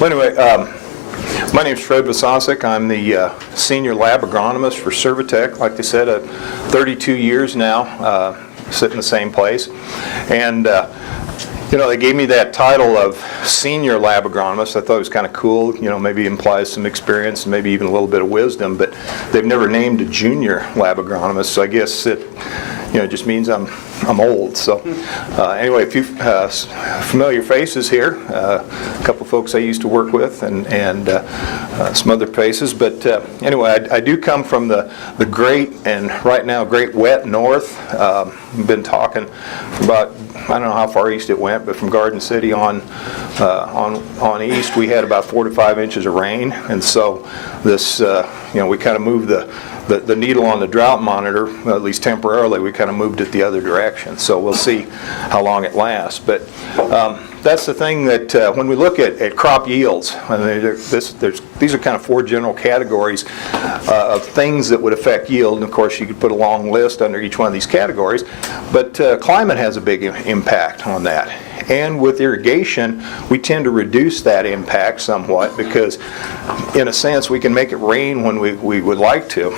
Well, anyway, my name is Fred Vocasek. I'm the senior lab agronomist for Servitech. Like they said, 32 years now, sit in the same place. And they gave me that title of senior lab agronomist. I thought it was kind of cool. Maybe implies some experience and maybe even a little bit of wisdom. But they've never named a junior lab agronomist, so I guess it just means I'm old. So anyway, a few familiar faces here, a couple folks I used to work with, and some other faces. But anyway, I do come from the great and right now great wet north. Been talking for about, I don't know how far east it went, but from Garden City on east, we had about 4 to 5 inches of rain, and so this we kind of moved the needle on the drought monitor, at least temporarily. We kind of moved it the other direction, so we'll see how long it lasts. But that's the thing that when we look at crop yields, these are kind of 4 general categories of things that would affect yield, and of course you could put a long list under each one of these categories, but climate has a big impact on that. And with irrigation, we tend to reduce that impact somewhat because, in a sense, we can make it rain when we would like to.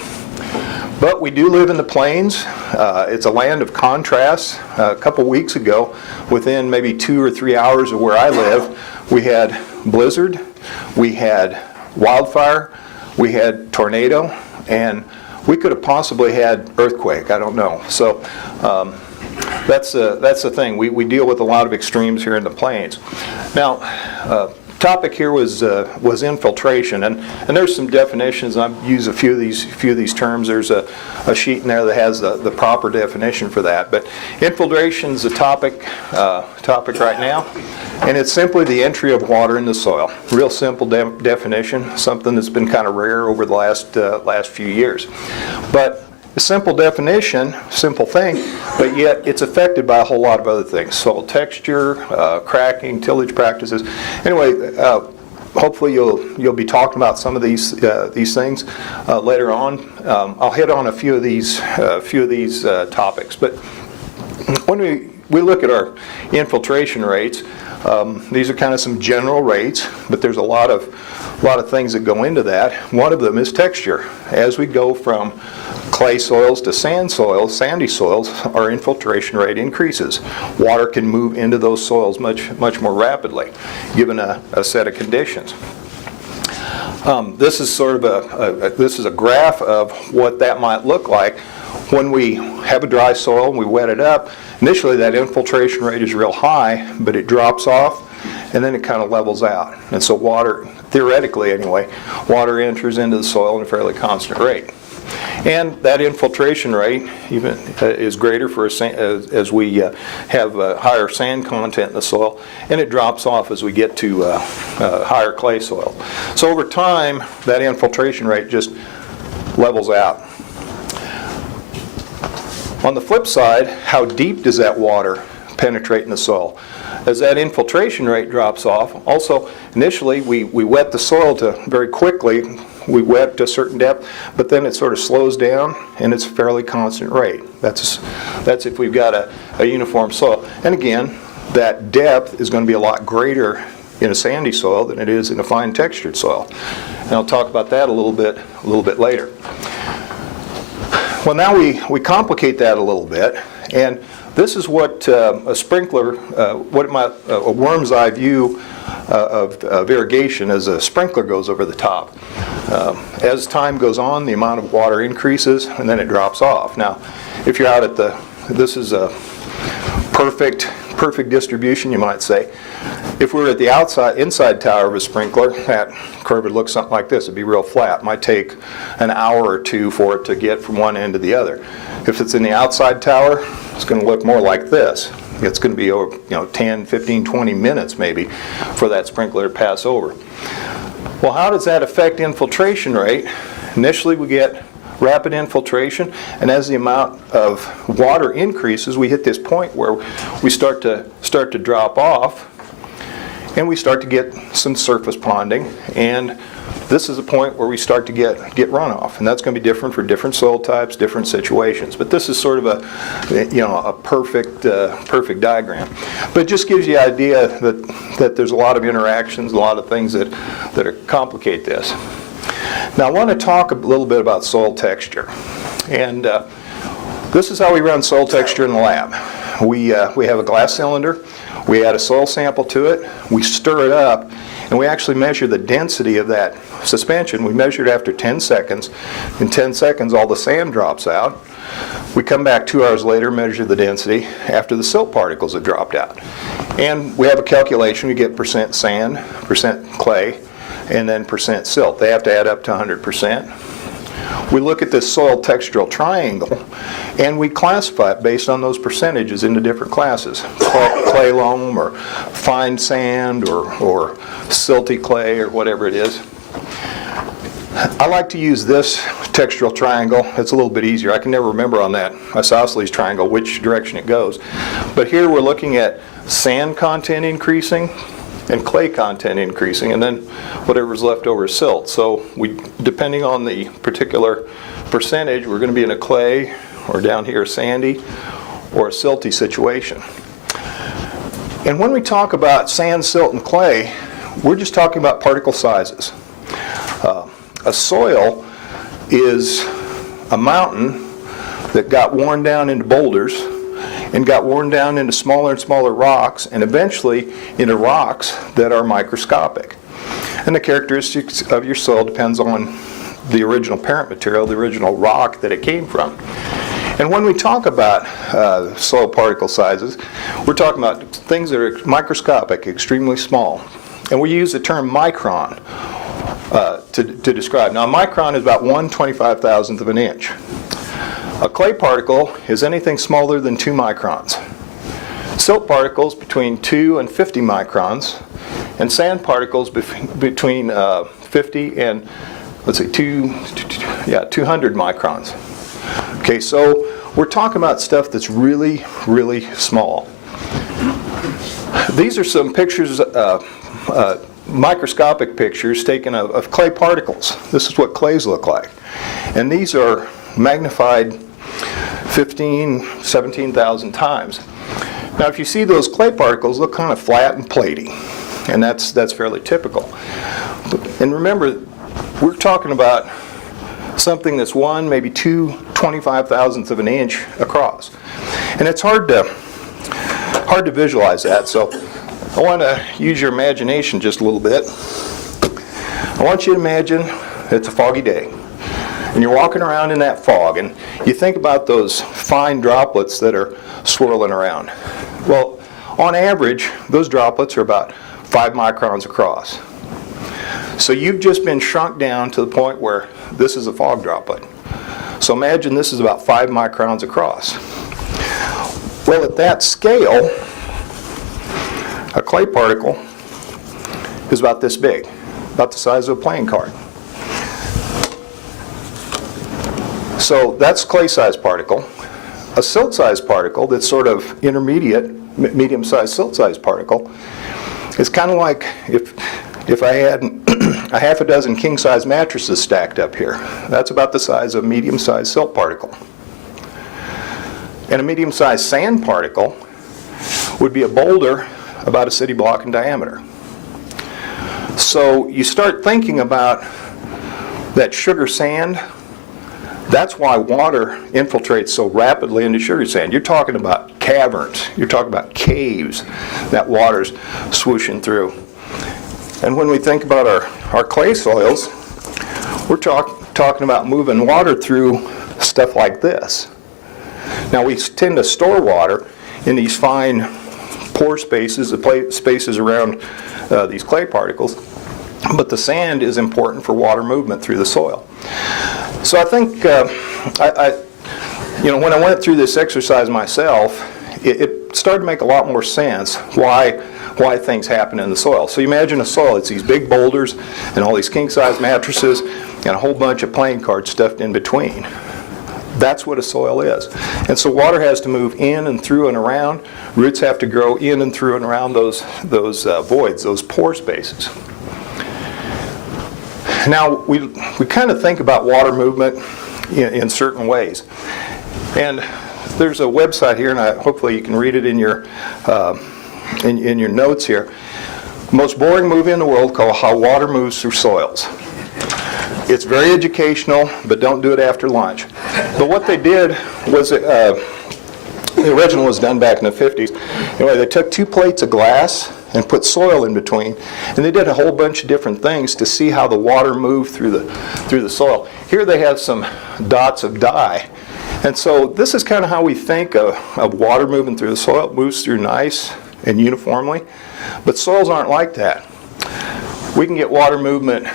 But we do live in the plains. It's a land of contrasts. A couple weeks ago, within maybe 2 or 3 hours of where I live, we had blizzard, we had wildfire, we had tornado, and we could have possibly had earthquake. I don't know. So that's the thing. We deal with a lot of extremes here in the plains. Now, topic here was infiltration, and there's some definitions. I've used a few of these terms. There's a sheet in there that has the proper definition for that. But infiltration is the topic right now, and it's simply the entry of water in the soil. Real simple definition. Something that's been kind of rare over the last few years, but. A simple definition, simple thing, but yet it's affected by a whole lot of other things. Soil texture, cracking, tillage practices. Anyway, hopefully you'll be talking about some of these things later on. I'll hit on a few of these topics. But when we look at our infiltration rates, these are kind of some general rates, but there's a lot of things that go into that. One of them is texture. As we go from clay soils to sandy soils, our infiltration rate increases. Water can move into those soils much more rapidly, given a set of conditions. This is sort of this is a graph of what that might look like when we have a dry soil and we wet it up. Initially, that infiltration rate is real high, but it drops off, and then it kind of levels out. And so water, theoretically anyway, water enters into the soil at a fairly constant rate. And that infiltration rate even is greater as we have higher sand content in the soil, and it drops off as we get to higher clay soil. So over time, that infiltration rate just levels out. On the flip side, how deep does that water penetrate in the soil? As that infiltration rate drops off, also initially we wet the soil very quickly. We wet to a certain depth, but then it sort of slows down and it's a fairly constant rate. That's if we've got a uniform soil. And again, that depth is going to be a lot greater in a sandy soil than it is in a fine textured soil. And I'll talk about that a little bit later. Well, now we complicate that a little bit, and this is what a sprinkler, a worm's eye view of irrigation as a sprinkler goes over the top. As time goes on, the amount of water increases, and then it drops off. Now, if you're out at this is a perfect distribution, you might say. If we were at the inside tower of a sprinkler, that curve would look something like this. It'd be real flat. It might take an hour or two for it to get from one end to the other. If it's in the outside tower, it's going to look more like this. It's going to be over 10, 15, 20 minutes maybe for that sprinkler to pass over. Well, how does that affect infiltration rate? Initially we get rapid infiltration, and as the amount of water increases, we hit this point where we start to drop off, and we start to get some surface ponding, and this is a point where we start to get runoff, and that's going to be different for different soil types, different situations. But this is sort of a perfect diagram. But it just gives you an idea that there's a lot of interactions, a lot of things that complicate this. Now I want to talk a little bit about soil texture, and this is how we run soil texture in the lab. We have a glass cylinder. We add a soil sample to it. We stir it up. And we actually measure the density of that suspension. We measure it after 10 seconds. In 10 seconds, all the sand drops out. We come back 2 hours later, measure the density after the silt particles have dropped out. And we have a calculation. We get percent sand, percent clay, and then percent silt. They have to add up to 100%. We look at this soil textural triangle, and we classify it based on those percentages into different classes. Clay loam, or fine sand, or silty clay, or whatever it is. I like to use this textural triangle. It's a little bit easier. I can never remember on that isosceles triangle which direction it goes. But here we're looking at sand content increasing and clay content increasing, and then whatever's left over is silt. So depending on the particular percentage, we're going to be in a clay, or down here sandy, or a silty situation. And when we talk about sand, silt, and clay, we're just talking about particle sizes. A soil is a mountain that got worn down into boulders, and got worn down into smaller and smaller rocks, and eventually into rocks that are microscopic. And the characteristics of your soil depends on the original parent material, the original rock that it came from. And when we talk about soil particle sizes, we're talking about things that are microscopic, extremely small. And we use the term micron to describe. Now, a micron is about 1/25,000th of an inch. A clay particle is anything smaller than 2 microns. Silt particles between 2 and 50 microns, and sand particles between 50 and, let's say, 200 microns. Okay, so we're talking about stuff that's really, really small. These are some pictures, microscopic pictures taken of clay particles. This is what clays look like. And these are magnified 17,000 times. Now, if you see those clay particles, look kind of flat and platy, and that's fairly typical. And remember, we're talking about something that's 1, maybe 2 25,000ths of an inch across, and it's hard to visualize that. So I want to use your imagination just a little bit. I want you to imagine it's a foggy day, and you're walking around in that fog, and you think about those fine droplets that are swirling around. Well, on average, those droplets are about 5 microns across. So you've just been shrunk down to the point where this is a fog droplet. So imagine this is about 5 microns across. Well, at that scale, a clay particle is about this big, about the size of a playing card. So that's clay-sized particle. A silt-sized particle that's sort of intermediate, medium-sized silt-sized particle is kind of like if I had a half a dozen king-size mattresses stacked up here. That's about the size of a medium-sized silt particle. And a medium-sized sand particle would be a boulder about a city block in diameter. So you start thinking about that sugar sand. That's why water infiltrates so rapidly into sugar sand. You're talking about caverns. You're talking about caves that water's swooshing through. And when we think about our clay soils, we're talking about moving water through stuff like this. Now, we tend to store water in these fine pore spaces, the spaces around these clay particles, but the sand is important for water movement through the soil. So I think, when I went through this exercise myself, it started to make a lot more sense why things happen in the soil. So you imagine a soil, it's these big boulders and all these king-size mattresses and a whole bunch of playing cards stuffed in between. That's what a soil is. And so water has to move in and through and around. Roots have to grow in and through and around those voids, those pore spaces. Now, we kind of think about water movement in certain ways. And there's a website here, and hopefully you can read it in your notes here. Most boring movie in the world, called How Water Moves Through Soils. It's very educational, but don't do it after lunch. But what they did was, the original was done back in the 50s. Anyway, they took 2 plates of glass and put soil in between, and they did a whole bunch of different things to see how the water moved through the soil. Here they have some dots of dye. And so this is kind of how we think of water moving through the soil. It moves through nice and uniformly, but soils aren't like that. We can get water movement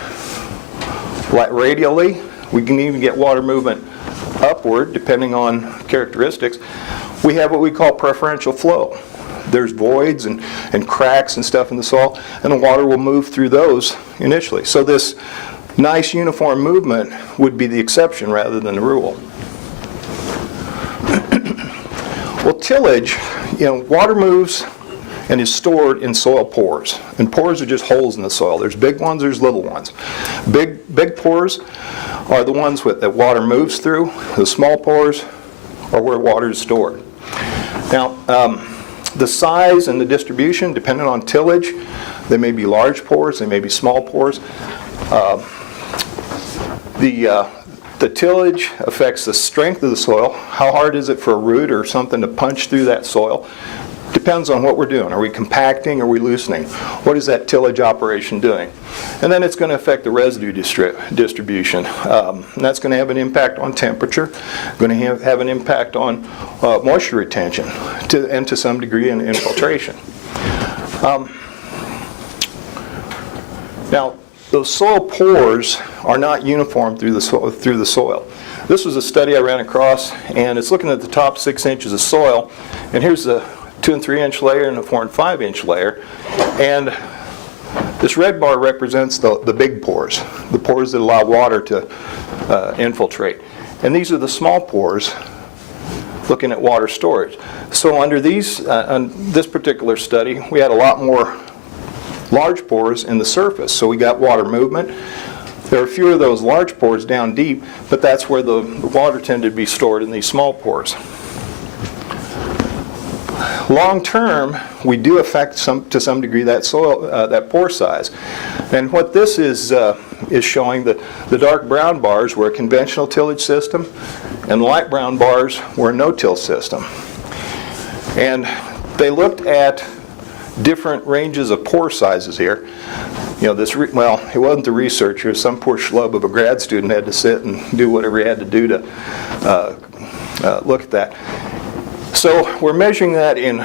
like radially. We can even get water movement upward, depending on characteristics. We have what we call preferential flow. There's voids and cracks and stuff in the soil, and the water will move through those initially. So this nice uniform movement would be the exception rather than the rule. Well, tillage, water moves and is stored in soil pores. And pores are just holes in the soil. There's big ones, there's little ones. Big pores are the ones that water moves through. The small pores are where water is stored. Now, the size and the distribution, depending on tillage, they may be large pores, they may be small pores. The tillage affects the strength of the soil. How hard is it for a root or something to punch through that soil? Depends on what we're doing. Are we compacting? Are we loosening? What is that tillage operation doing? And then it's going to affect the residue distribution. And that's going to have an impact on temperature, going to have an impact on moisture retention, and to some degree in infiltration. Now, those soil pores are not uniform through the soil. This was a study I ran across, and it's looking at the top 6 inches of soil, and here's the 2 and 3 inch layer and a 4 and 5 inch layer, and this red bar represents the big pores, the pores that allow water to infiltrate, and these are the small pores looking at water storage. So under on this particular study, we had a lot more large pores in the surface, so we got water movement. There are fewer of those large pores down deep, but that's where the water tended to be stored, in these small pores. Long term, we do affect to some degree that soil, that pore size. And what this is showing, that the dark brown bars were a conventional tillage system, and the light brown bars were a no-till system. And they looked at different ranges of pore sizes here. It wasn't the researcher. Some poor schlub of a grad student had to sit and do whatever he had to do to look at that. So we're measuring that in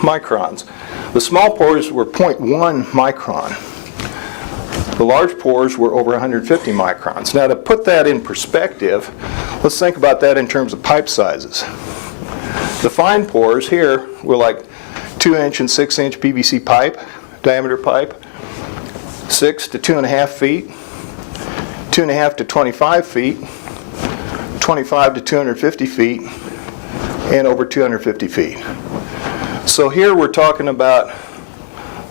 microns. The small pores were 0.1 micron. The large pores were over 150 microns. Now, to put that in perspective, let's think about that in terms of pipe sizes. The fine pores here were like 2 inch and 6 inch PVC pipe, diameter pipe, 6 to 2.5 feet, 2.5 to 25 feet, 25 to 250 feet, and over 250 feet. So here we're talking about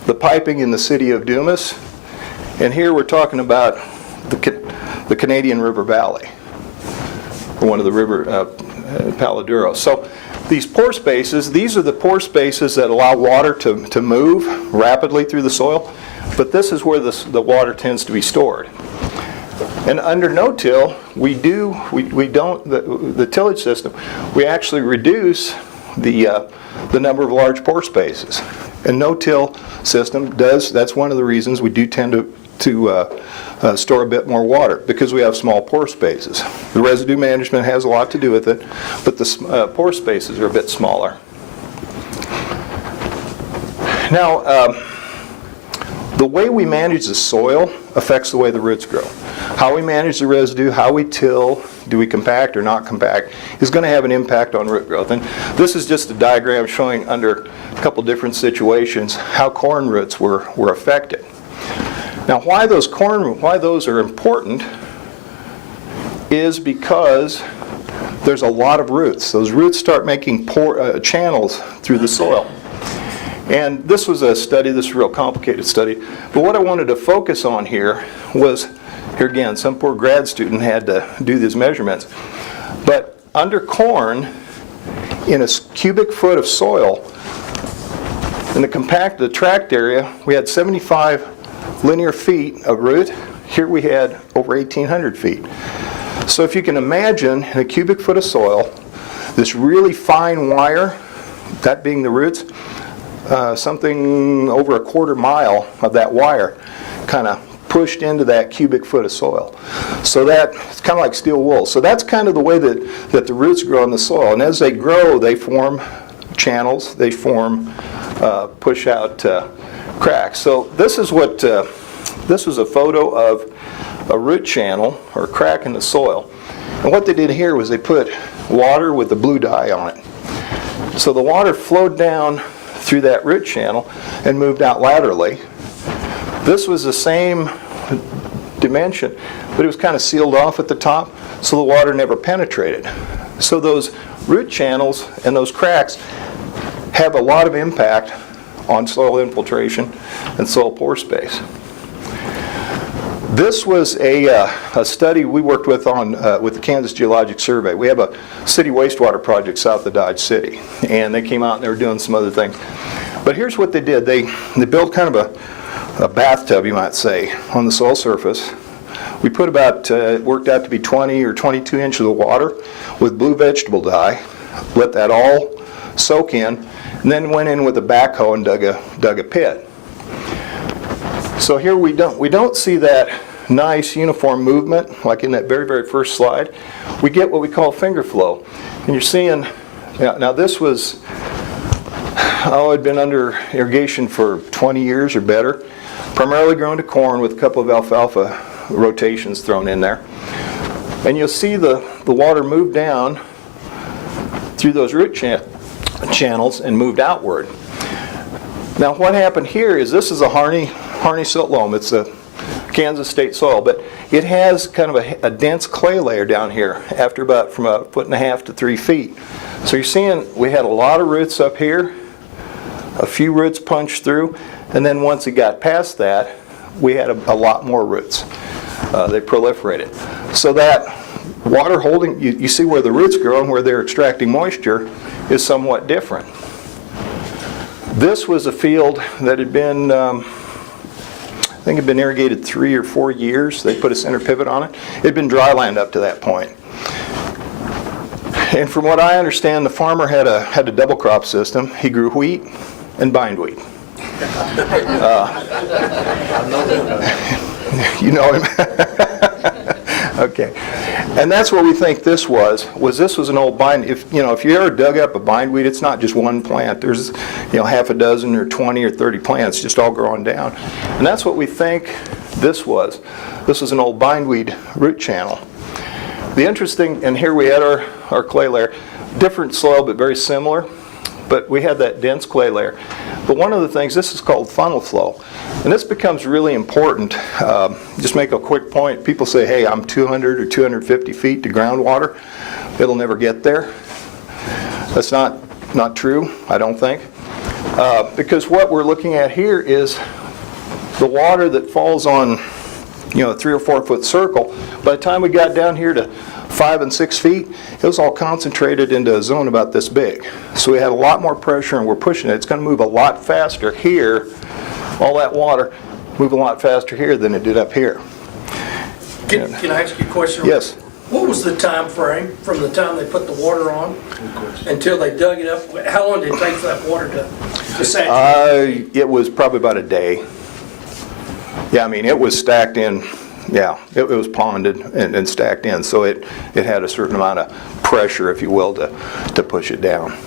the piping in the city of Dumas, and here we're talking about the Canadian River Valley, one of the river Paladuro. So these pore spaces, these are the pore spaces that allow water to move rapidly through the soil, but this is where the water tends to be stored. And under no-till, we don't, the tillage system, we actually reduce the number of large pore spaces. And no-till system that's one of the reasons we do tend to store a bit more water, because we have small pore spaces. The residue management has a lot to do with it, but the pore spaces are a bit smaller. Now, the way we manage the soil affects the way the roots grow. How we manage the residue, how we till, do we compact or not compact, is going to have an impact on root growth. And this is just a diagram showing under a couple different situations how corn roots were affected. Now, why those are important is because there's a lot of roots. Those roots start making channels through the soil. And this was a study, this is a real complicated study, but what I wanted to focus on here was, here again, some poor grad student had to do these measurements, but under corn, in a cubic foot of soil, in the tract area, we had 75 linear feet of root. Here we had over 1,800 feet. So if you can imagine, in a cubic foot of soil, this really fine wire, that being the roots, something over a quarter mile of that wire kind of pushed into that cubic foot of soil. So it's kind of like steel wool. So that's kind of the way that the roots grow in the soil. And as they grow, they form channels, they form push out cracks. So this is this was a photo of a root channel or a crack in the soil. And what they did here was they put water with the blue dye on it. So the water flowed down through that root channel and moved out laterally. This was the same dimension, but it was kind of sealed off at the top, so the water never penetrated. So those root channels and those cracks have a lot of impact on soil infiltration and soil pore space. This was a study we worked with with the Kansas Geologic Survey. We have a city wastewater project south of Dodge City, and they came out and they were doing some other things. But here's what they did. They built kind of a bathtub, you might say, on the soil surface. We put about, it worked out to be 20 or 22 inches of water with blue vegetable dye, let that all soak in, and then went in with a backhoe and dug a pit. So here we don't see that nice uniform movement like in that very, very first slide. We get what we call finger flow. And you're seeing, now this was, I'd been under irrigation for 20 years or better, primarily grown to corn with a couple of alfalfa rotations thrown in there. And you'll see the water move down through those root channels and moved outward. Now what happened here is this is a Harney silt loam. It's a Kansas state soil, but it has kind of a dense clay layer down here after about from 1.5 to 3 feet. So you're seeing we had a lot of roots up here, a few roots punched through, and then once it got past that, we had a lot more roots. They proliferated. So that water holding, you see where the roots grow and where they're extracting moisture is somewhat different. This was a field that had been, I think had been irrigated 3 or 4 years. They put a center pivot on it. It had been dry land up to that point. And from what I understand, the farmer had a double crop system. He grew wheat and bindweed. You know him? Okay. And that's what we think this was this was an old bind. If you ever dug up a bindweed, it's not just one plant. There's half a dozen or 20 or 30 plants just all growing down. And that's what we think this was. This was an old bindweed root channel. The interesting, and here we had our clay layer, different soil but very similar, but we had that dense clay layer. But one of the things, this is called funnel flow, and this becomes really important. Just make a quick point. People say, hey, I'm 200 or 250 feet to groundwater. It'll never get there. That's not true, I don't think. Because what we're looking at here is the water that falls on a 3 or 4 foot circle. By the time we got down here to 5 and 6 feet, it was all concentrated into a zone about this big. So we had a lot more pressure and we're pushing it. It's going to move a lot faster here, all that water, move a lot faster here than it did up here. Can I ask you a question? Yes. What was the time frame from the time they put the water on until they dug it up? How long did it take for that water to saturate? It was probably about a day. Yeah, I mean, it was stacked in. Yeah, it was ponded and stacked in, so it had a certain amount of pressure, if you will, to push it down.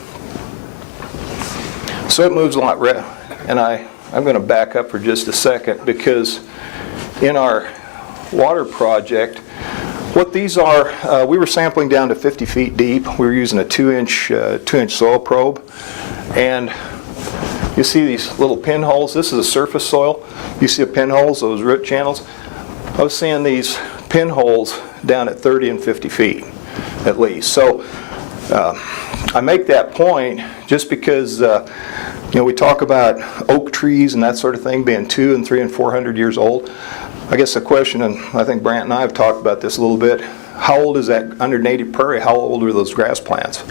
So it moves a lot. And I'm going to back up for just a second, because in our water project, what these are, we were sampling down to 50 feet deep. We were using a 2-inch soil probe, and you see these little pinholes. This is a surface soil. You see the pinholes, those root channels. I was seeing these pinholes down at 30 and 50 feet. at least. So I make that point just because we talk about oak trees and that sort of thing being 200 and 300 and 400 years old. I guess the question, and I think Brant and I have talked about this a little bit, how old is that under native prairie? How old are those grass plants?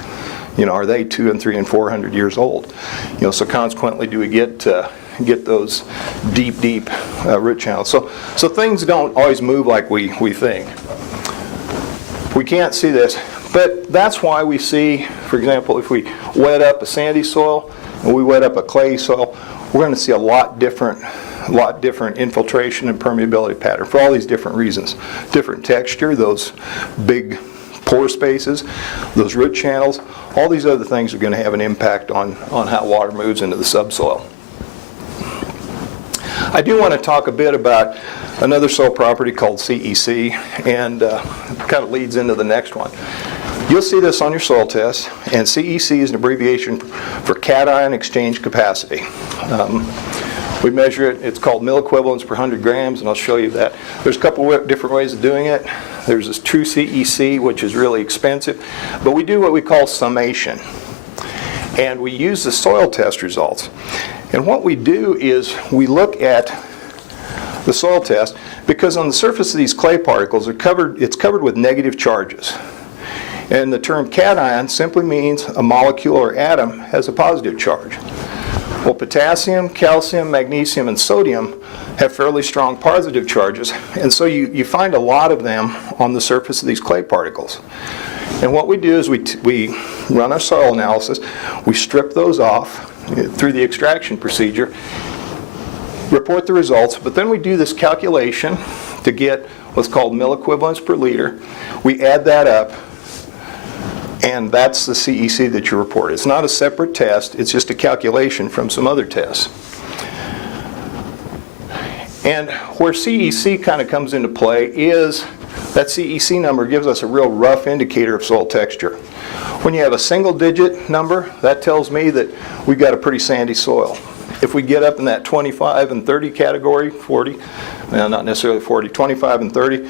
Are they 200 and 300 and 400 years old? So consequently, do we get those deep root channels? So things don't always move like we think. We can't see this, but that's why we see, for example, if we wet up a sandy soil and we wet up a clay soil, we're going to see a lot different infiltration and permeability pattern for all these different reasons. Different texture, those big pore spaces, those root channels, all these other things are going to have an impact on how water moves into the subsoil. I do want to talk a bit about another soil property called CEC, and kind of leads into the next one. You'll see this on your soil test, and CEC is an abbreviation for cation exchange capacity. We measure it, it's called mill equivalents per 100 grams, and I'll show you that. There's a couple of different ways of doing it. There's this true CEC, which is really expensive, but we do what we call summation. And we use the soil test results. And what we do is we look at the soil test, because on the surface of these clay particles it's covered with negative charges. And the term cation simply means a molecule or atom has a positive charge. Well, potassium, calcium, magnesium, and sodium have fairly strong positive charges, and so you find a lot of them on the surface of these clay particles. And what we do is we run our soil analysis, we strip those off through the extraction procedure, report the results, but then we do this calculation to get what's called mill equivalents per liter. We add that up, and that's the CEC that you report. It's not a separate test, it's just a calculation from some other tests. And where CEC kind of comes into play is that CEC number gives us a real rough indicator of soil texture. When you have a single digit number, that tells me that we've got a pretty sandy soil. If we get up in that 25 and 30 category, 40, well, not necessarily 40, 25 and 30,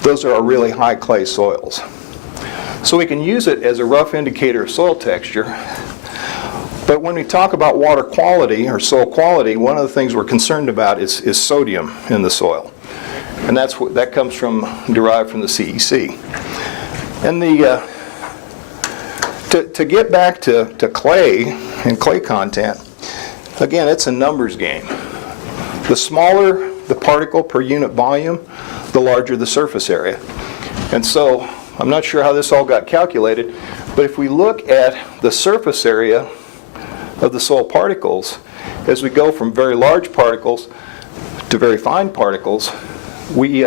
those are our really high clay soils. So we can use it as a rough indicator of soil texture. But when we talk about water quality or soil quality, one of the things we're concerned about is sodium in the soil. And that comes derived from the CEC. And to get back to clay and clay content, again, it's a numbers game. The smaller the particle per unit volume, the larger the surface area. And so I'm not sure how this all got calculated, but if we look at the surface area of the soil particles, as we go from very large particles to very fine particles, we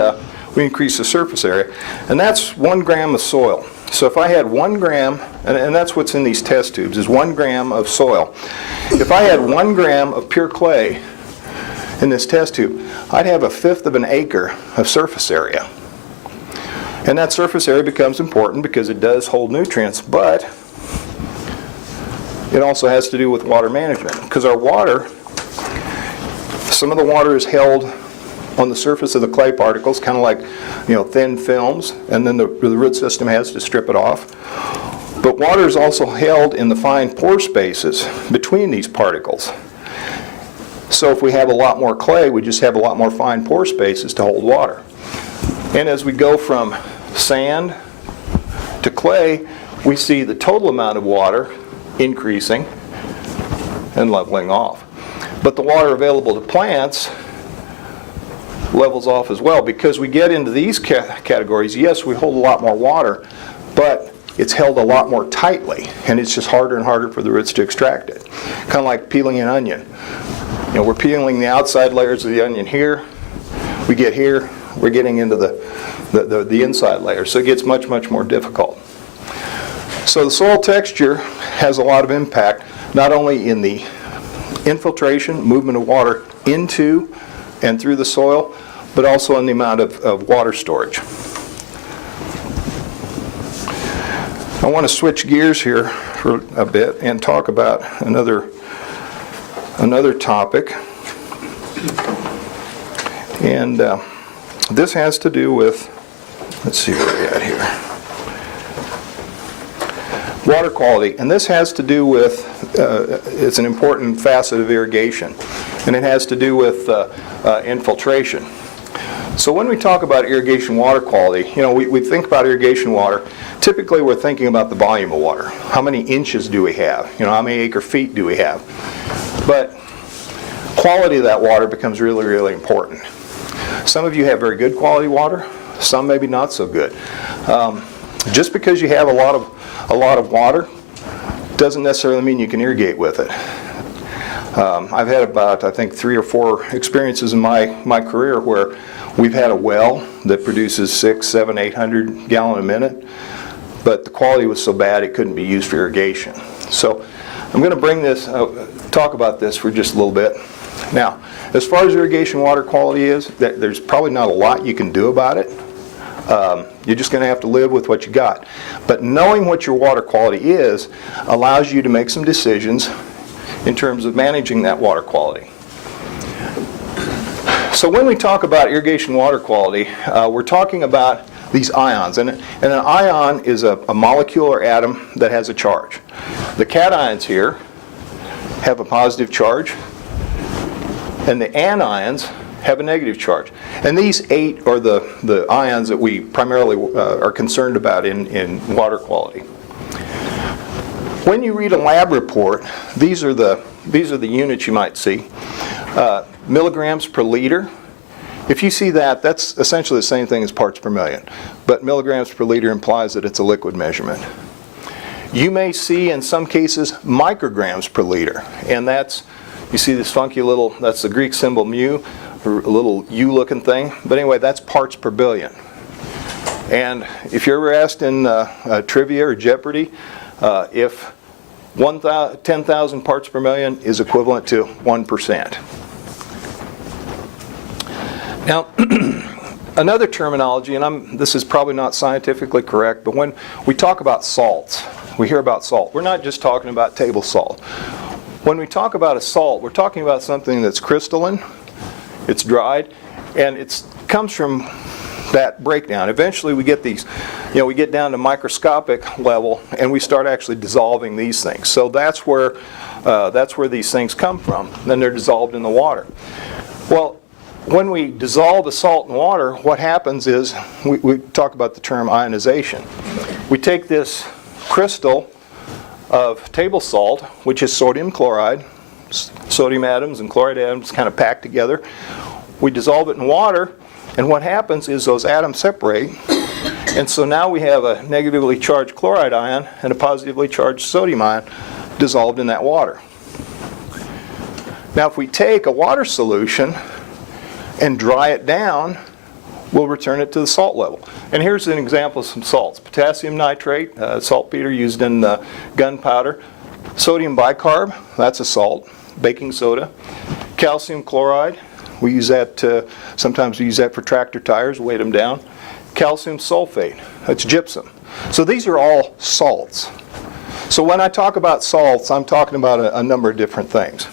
increase the surface area. And that's 1 gram of soil. So if I had 1 gram, and that's what's in these test tubes, is 1 gram of soil. If I had 1 gram of pure clay in this test tube, I'd have 1/5 of an acre of surface area. And that surface area becomes important because it does hold nutrients, but it also has to do with water management. Because our water, some of the water is held on the surface of the clay particles, kind of like thin films, and then the root system has to strip it off. But water is also held in the fine pore spaces between these particles. So if we have a lot more clay, we just have a lot more fine pore spaces to hold water. And as we go from sand to clay, we see the total amount of water increasing and leveling off. But the water available to plants levels off as well, because we get into these categories. Yes, we hold a lot more water, but it's held a lot more tightly, and it's just harder and harder for the roots to extract it. Kind of like peeling an onion. We're peeling the outside layers of the onion here. We get here, we're getting into the inside layer, so it gets much, much more difficult. So the soil texture has a lot of impact, not only in the infiltration, movement of water into and through the soil, but also in the amount of water storage. I want to switch gears here for a bit and talk about another topic. And this has to do with, let's see where we're at here. Water quality, and this has to do with, it's an important facet of irrigation, and it has to do with infiltration. So when we talk about irrigation water quality, you know, we think about irrigation water, typically we're thinking about the volume of water. How many inches do we have? You know, how many acre feet do we have? But quality of that water becomes really, really important. Some of you have very good quality water, some maybe not so good. Just because you have a lot of water doesn't necessarily mean you can irrigate with it. I've had about, I think, 3 or 4 experiences in my career where we've had a well that produces 600, 700, 800 gallon a minute, but the quality was so bad it couldn't be used for irrigation. So I'm going to bring this, talk about this for just a little bit. Now, as far as irrigation water quality is, there's probably not a lot you can do about it. You're just going to have to live with what you got. But knowing what your water quality is allows you to make some decisions in terms of managing that water quality. So when we talk about irrigation water quality, we're talking about these ions. And an ion is a molecule or atom that has a charge. The cations here have a positive charge, and the anions have a negative charge. And these 8 are the ions that we primarily are concerned about in water quality. When you read a lab report, these are the units you might see. Milligrams per liter. If you see that, that's essentially the same thing as parts per million. But milligrams per liter implies that it's a liquid measurement. You may see in some cases micrograms per liter. And that's, you see this funky little, that's the Greek symbol mu, a little U looking thing. But anyway, that's parts per billion. And if you're ever asked in trivia or Jeopardy, if 10,000 parts per million is equivalent to 1%. Now, another terminology, and this is probably not scientifically correct, but when we talk about salts, we hear about salt. We're not just talking about table salt. When we talk about a salt, we're talking about something that's crystalline, it's dried, and it comes from that breakdown. Eventually we get these, you know, we get down to microscopic level and we start actually dissolving these things. So that's where these things come from. Then they're dissolved in the water. Well, when we dissolve a salt in water, what happens is, we talk about the term ionization. We take this crystal of table salt, which is sodium chloride, sodium atoms and chloride atoms kind of packed together. We dissolve it in water, and what happens is those atoms separate, and so now we have a negatively charged chloride ion and a positively charged sodium ion dissolved in that water. Now if we take a water solution and dry it down, we'll return it to the salt level. And here's an example of some salts. Potassium nitrate, saltpeter used in gunpowder. Sodium bicarb, that's a salt. Baking soda. Calcium chloride, we use that, sometimes we use that for tractor tires, weight them down. Calcium sulfate, that's gypsum. So these are all salts. So when I talk about salts, I'm talking about a number of different things.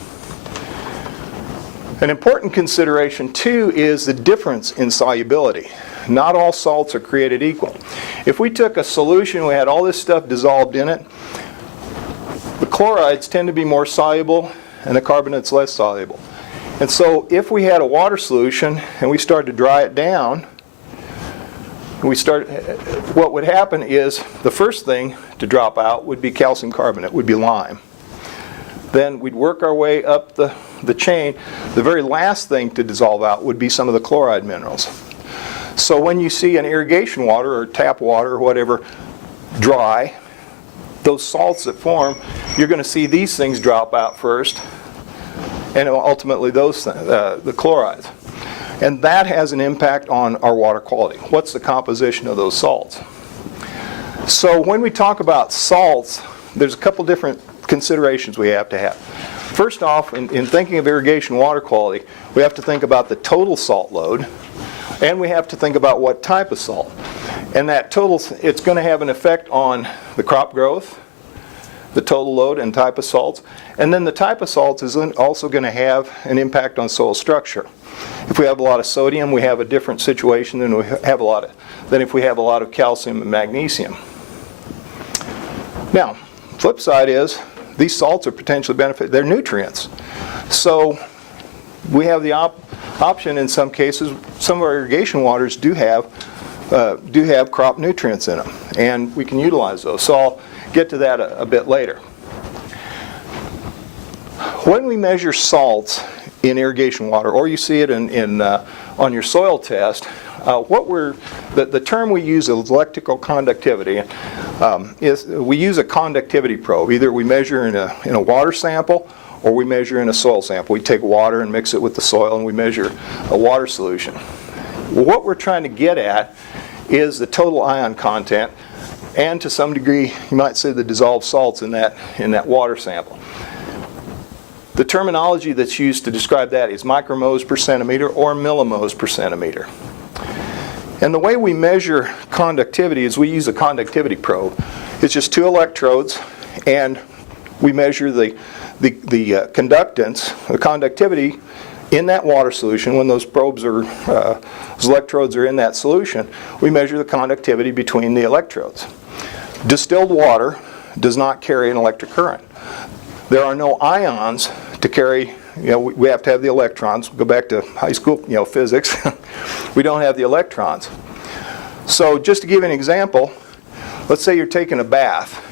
An important consideration too is the difference in solubility. Not all salts are created equal. If we took a solution, we had all this stuff dissolved in it, the chlorides tend to be more soluble and the carbonates less soluble. And so if we had a water solution and we started to dry it down, what would happen is the first thing to drop out would be calcium carbonate, would be lime. Then we'd work our way up the chain. The very last thing to dissolve out would be some of the chloride minerals. So when you see an irrigation water or tap water or whatever dry, those salts that form, you're going to see these things drop out first, and ultimately those the chlorides. And that has an impact on our water quality. What's the composition of those salts? So when we talk about salts, there's a couple different considerations we have to have. First off, in thinking of irrigation water quality, we have to think about the total salt load, and we have to think about what type of salt. And that total, it's going to have an effect on the crop growth, the total load and type of salts, and then the type of salts is also going to have an impact on soil structure. If we have a lot of sodium, we have a different situation than if we have a lot of calcium and magnesium. Now, flip side is these salts are potentially beneficial. They're nutrients. So we have the option in some cases. Some of our irrigation waters do have crop nutrients in them, and we can utilize those. So I'll get to that a bit later. When we measure salts in irrigation water, or you see it on your soil test, the term we use is electrical conductivity. We use a conductivity probe. Either we measure in a water sample, or we measure in a soil sample. We take water and mix it with the soil, and we measure a water solution. What we're trying to get at is the total ion content, and to some degree, you might say the dissolved salts in that water sample. The terminology that's used to describe that is micromoles per centimeter or millimoles per centimeter. And the way we measure conductivity is we use a conductivity probe. It's just 2 electrodes, and we measure the conductance, the conductivity in that water solution. When those probes are, those electrodes are in that solution, we measure the conductivity between the electrodes. Distilled water does not carry an electric current. There are no ions to carry. We have to have the electrons. Go back to high school, physics. We don't have the electrons. So just to give you an example, let's say you're taking a bath,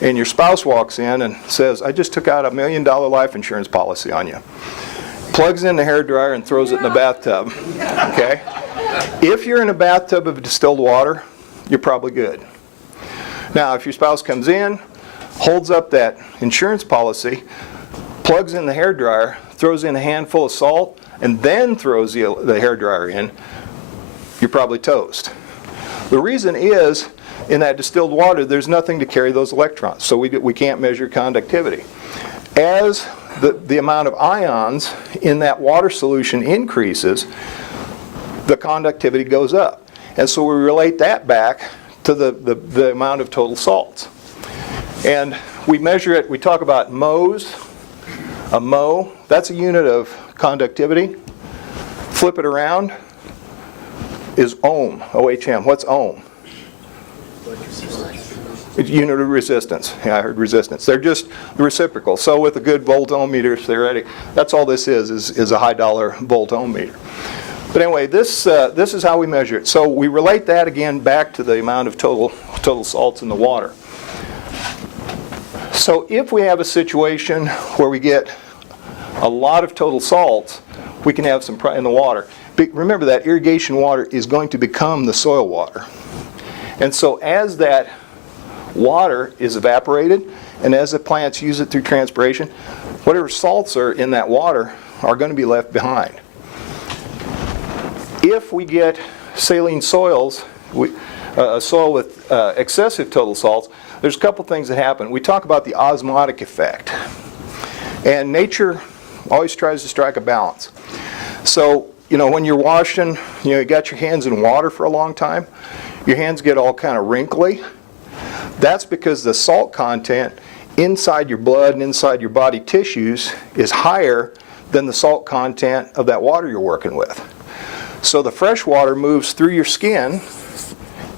and your spouse walks in and says, "I just took out a $1 million life insurance policy on you." Plugs in the hairdryer and throws it in the bathtub. Okay? If you're in a bathtub of distilled water, you're probably good. Now, if your spouse comes in, holds up that insurance policy, plugs in the hairdryer, throws in a handful of salt, and then throws the hairdryer in, you're probably toast. The reason is, in that distilled water, there's nothing to carry those electrons, so we can't measure conductivity. As the amount of ions in that water solution increases, the conductivity goes up. And so we relate that back to the amount of total salts. And we measure it, we talk about moles. A mole, that's a unit of conductivity. Flip it around, is ohm, OHM. What's ohm? It's unit of resistance. Yeah, I heard resistance. They're just reciprocal. So with a good volt ohm meter, theoretic, that's all this is a high dollar volt ohm meter. But anyway, this is how we measure it. So we relate that again back to the amount of total salts in the water. So if we have a situation where we get a lot of total salts, we can have some in the water. But remember that irrigation water is going to become the soil water. And so as that water is evaporated, and as the plants use it through transpiration, whatever salts are in that water are going to be left behind. If we get saline soils, a soil with excessive total salts, there's a couple things that happen. We talk about the osmotic effect. And nature always tries to strike a balance. So, when you're washing, you got your hands in water for a long time, your hands get all kind of wrinkly. That's because the salt content inside your blood and inside your body tissues is higher than the salt content of that water you're working with. So the fresh water moves through your skin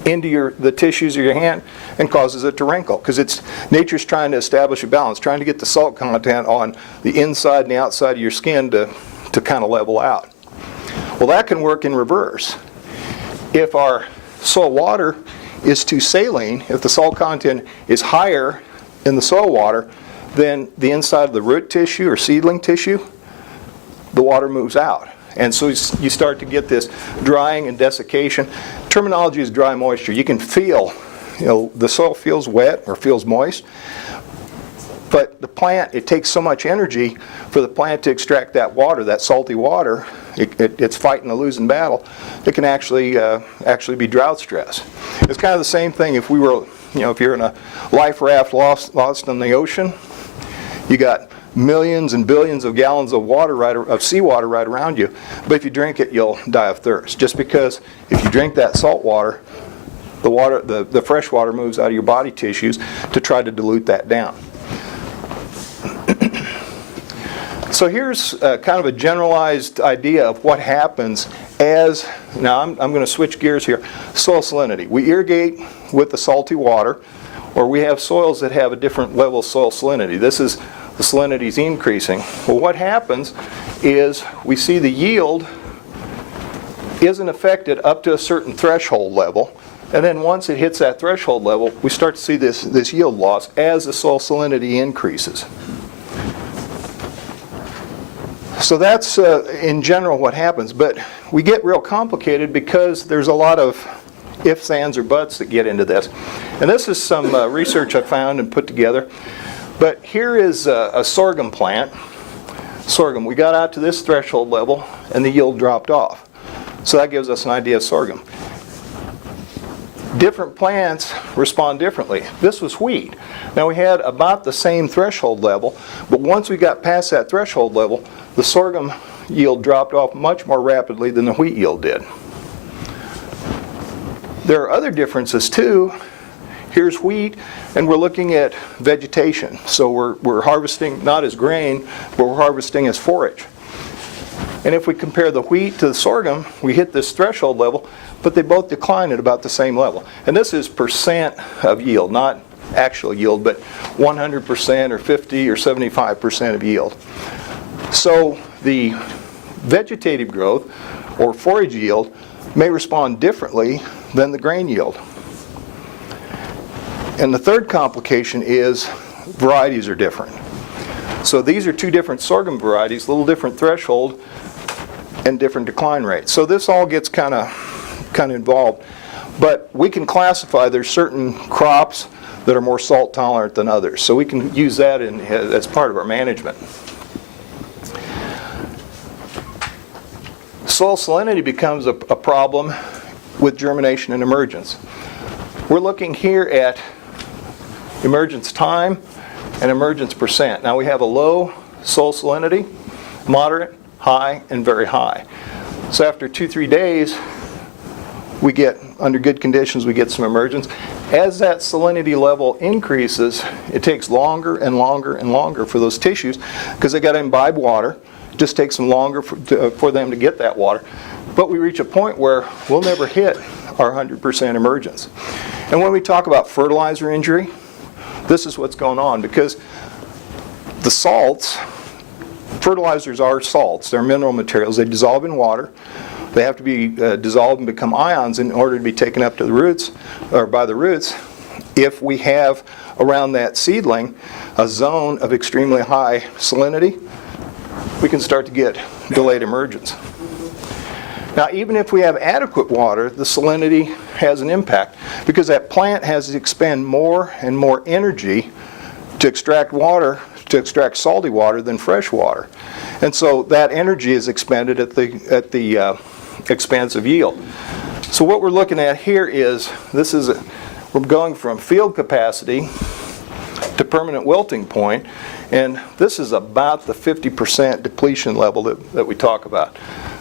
into the tissues of your hand and causes it to wrinkle, because nature's trying to establish a balance, trying to get the salt content on the inside and the outside of your skin to kind of level out. Well, that can work in reverse. If our soil water is too saline, if the salt content is higher in the soil water than the inside of the root tissue or seedling tissue, the water moves out. And so you start to get this drying and desiccation. Terminology is dry moisture. You can feel, the soil feels wet or feels moist, but the plant, it takes so much energy for the plant to extract that water, that salty water. It's fighting a losing battle. It can actually be drought stress. It's kind of the same thing if we were, if you're in a life raft lost in the ocean, you got millions and billions of gallons of water of seawater right around you, but if you drink it, you'll die of thirst. Just because if you drink that salt water, the fresh water moves out of your body tissues to try to dilute that down. So here's kind of a generalized idea of what happens as, now I'm going to switch gears here, soil salinity. We irrigate with the salty water. or we have soils that have a different level of soil salinity. This is the salinity is increasing. Well, what happens is we see the yield isn't affected up to a certain threshold level, and then once it hits that threshold level, we start to see this yield loss as the soil salinity increases. So that's in general what happens, but we get real complicated because there's a lot of ifs, ands, or buts that get into this. And this is some research I found and put together. But here is a sorghum plant. Sorghum, we got out to this threshold level and the yield dropped off. So that gives us an idea of sorghum. Different plants respond differently. This was wheat. Now we had about the same threshold level, but once we got past that threshold level, the sorghum yield dropped off much more rapidly than the wheat yield did. There are other differences too. Here's wheat, and we're looking at vegetation. So we're harvesting not as grain, but we're harvesting as forage. And if we compare the wheat to the sorghum, we hit this threshold level, but they both decline at about the same level. And this is percent of yield, not actual yield, but 100% or 50 or 75% of yield. So the vegetative growth or forage yield may respond differently than the grain yield. And the third complication is varieties are different. So these are two different sorghum varieties, a little different threshold and different decline rates. So this all gets kind of involved. But we can classify there's certain crops that are more salt tolerant than others. So we can use that as part of our management. Soil salinity becomes a problem with germination and emergence. We're looking here at emergence time and emergence percent. Now we have a low soil salinity, moderate, high, and very high. So after 2-3 days, we get, under good conditions, we get some emergence. As that salinity level increases, it takes longer and longer and longer for those tissues because they got to imbibe water. It just takes them longer for them to get that water. But we reach a point where we'll never hit our 100% emergence. And when we talk about fertilizer injury, this is what's going on because the salts, fertilizers are salts, they're mineral materials, they dissolve in water. They have to be dissolved and become ions in order to be taken up to the roots, or by the roots. If we have around that seedling a zone of extremely high salinity, we can start to get delayed emergence. Now, even if we have adequate water, the salinity has an impact because that plant has to expend more and more energy to extract water, to extract salty water than fresh water. And so that energy is expended at the expense of yield. So what we're looking at here is, we're going from field capacity to permanent wilting point, and this is about the 50% depletion level that we talk about.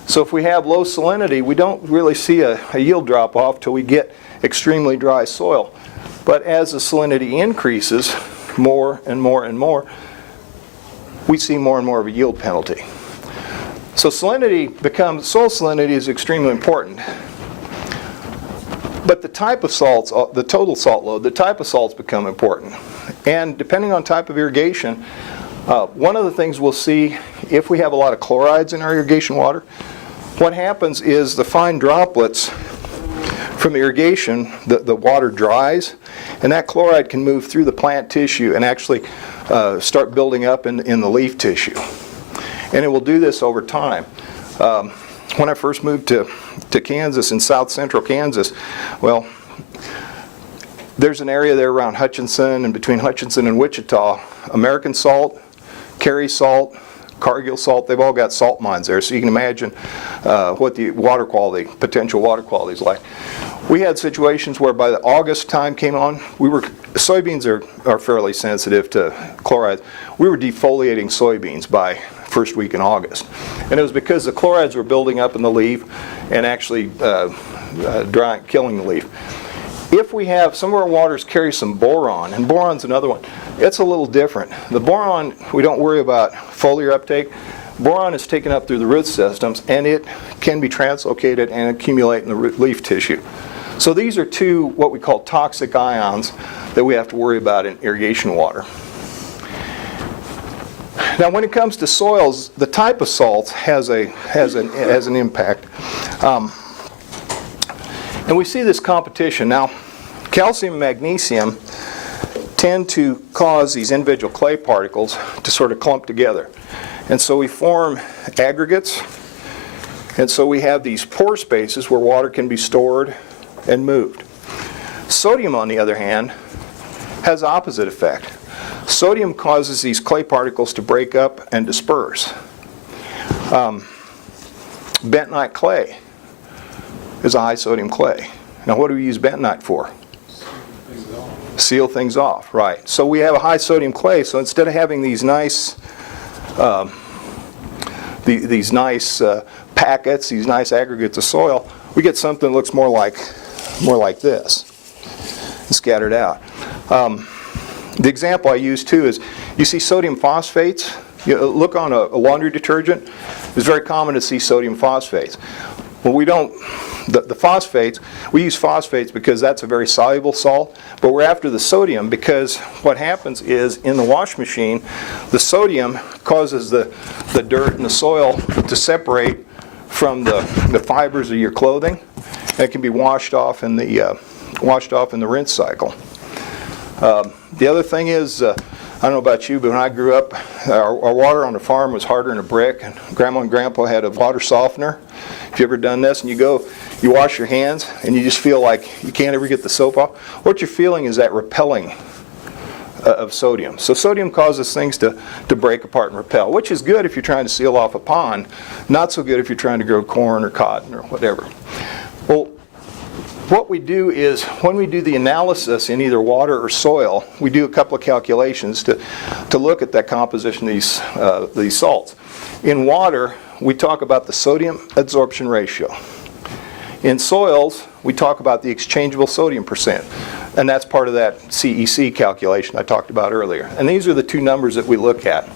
So if we have low salinity, we don't really see a yield drop off till we get extremely dry soil. But as the salinity increases more and more and more, we see more and more of a yield penalty. So soil salinity is extremely important. But the type of salts, the total salt load, the type of salts become important. And depending on type of irrigation, one of the things we'll see if we have a lot of chlorides in our irrigation water, what happens is the fine droplets from irrigation, the water dries, and that chloride can move through the plant tissue and actually start building up in the leaf tissue. And it will do this over time. When I first moved to Kansas, in south central Kansas, well, there's an area there around Hutchinson and between Hutchinson and Wichita. American salt, Kerry salt, Cargill salt, they've all got salt mines there, so you can imagine what the water quality, potential water quality is like. We had situations where by the August time came on, soybeans are fairly sensitive to chlorides. We were defoliating soybeans by first week in August. And it was because the chlorides were building up in the leaf and actually killing the leaf. If we have, some of our waters carry some boron, and boron's another one. It's a little different. The boron, we don't worry about foliar uptake. Boron is taken up through the root systems, and it can be translocated and accumulate in the leaf tissue. So these are two what we call toxic ions that we have to worry about in irrigation water. Now when it comes to soils, the type of salt has an impact. And we see this competition. Now, calcium and magnesium tend to cause these individual clay particles to sort of clump together. And so we form aggregates, and so we have these pore spaces where water can be stored and moved. Sodium, on the other hand, has the opposite effect. Sodium causes these clay particles to break up and disperse. Bentonite clay is a high sodium clay. Now what do we use bentonite for? Seal things off, right. So we have a high sodium clay, so instead of having these nice packets, these nice aggregates of soil, we get something that looks more like this, scattered out. The example I use too is, you see sodium phosphates. You look on a laundry detergent, it's very common to see sodium phosphates. Well, we don't, the phosphates, we use phosphates because that's a very soluble salt, but we're after the sodium because what happens is in the wash machine, the sodium causes the dirt and the soil to separate from the fibers of your clothing, and it can be washed off in the rinse cycle. The other thing is, I don't know about you, but when I grew up, our water on the farm was harder than a brick, and Grandma and Grandpa had a water softener. If you ever done this, and you wash your hands, and you just feel like you can't ever get the soap off, what you're feeling is that repelling of sodium. So sodium causes things to break apart and repel, which is good if you're trying to seal off a pond, not so good if you're trying to grow corn or cotton or whatever. Well, what we do is, when we do the analysis in either water or soil, we do a couple of calculations to look at that composition of these salts. In water, we talk about the sodium adsorption ratio. In soils, we talk about the exchangeable sodium percent, and that's part of that CEC calculation I talked about earlier. And these are the two numbers that we look at.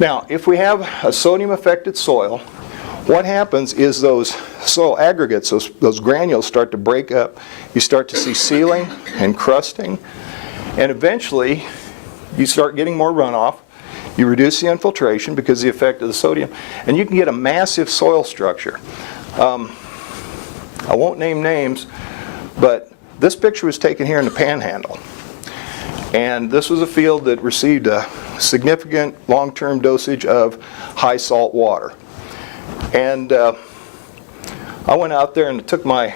Now, if we have a sodium-affected soil, what happens is those soil aggregates, those granules start to break up. You start to see sealing and crusting, and eventually you start getting more runoff. You reduce the infiltration because of the effect of the sodium, and you can get a massive soil structure. I won't name names, but this picture was taken here in the Panhandle. And this was a field that received a significant long-term dosage of high salt water. And I went out there and took my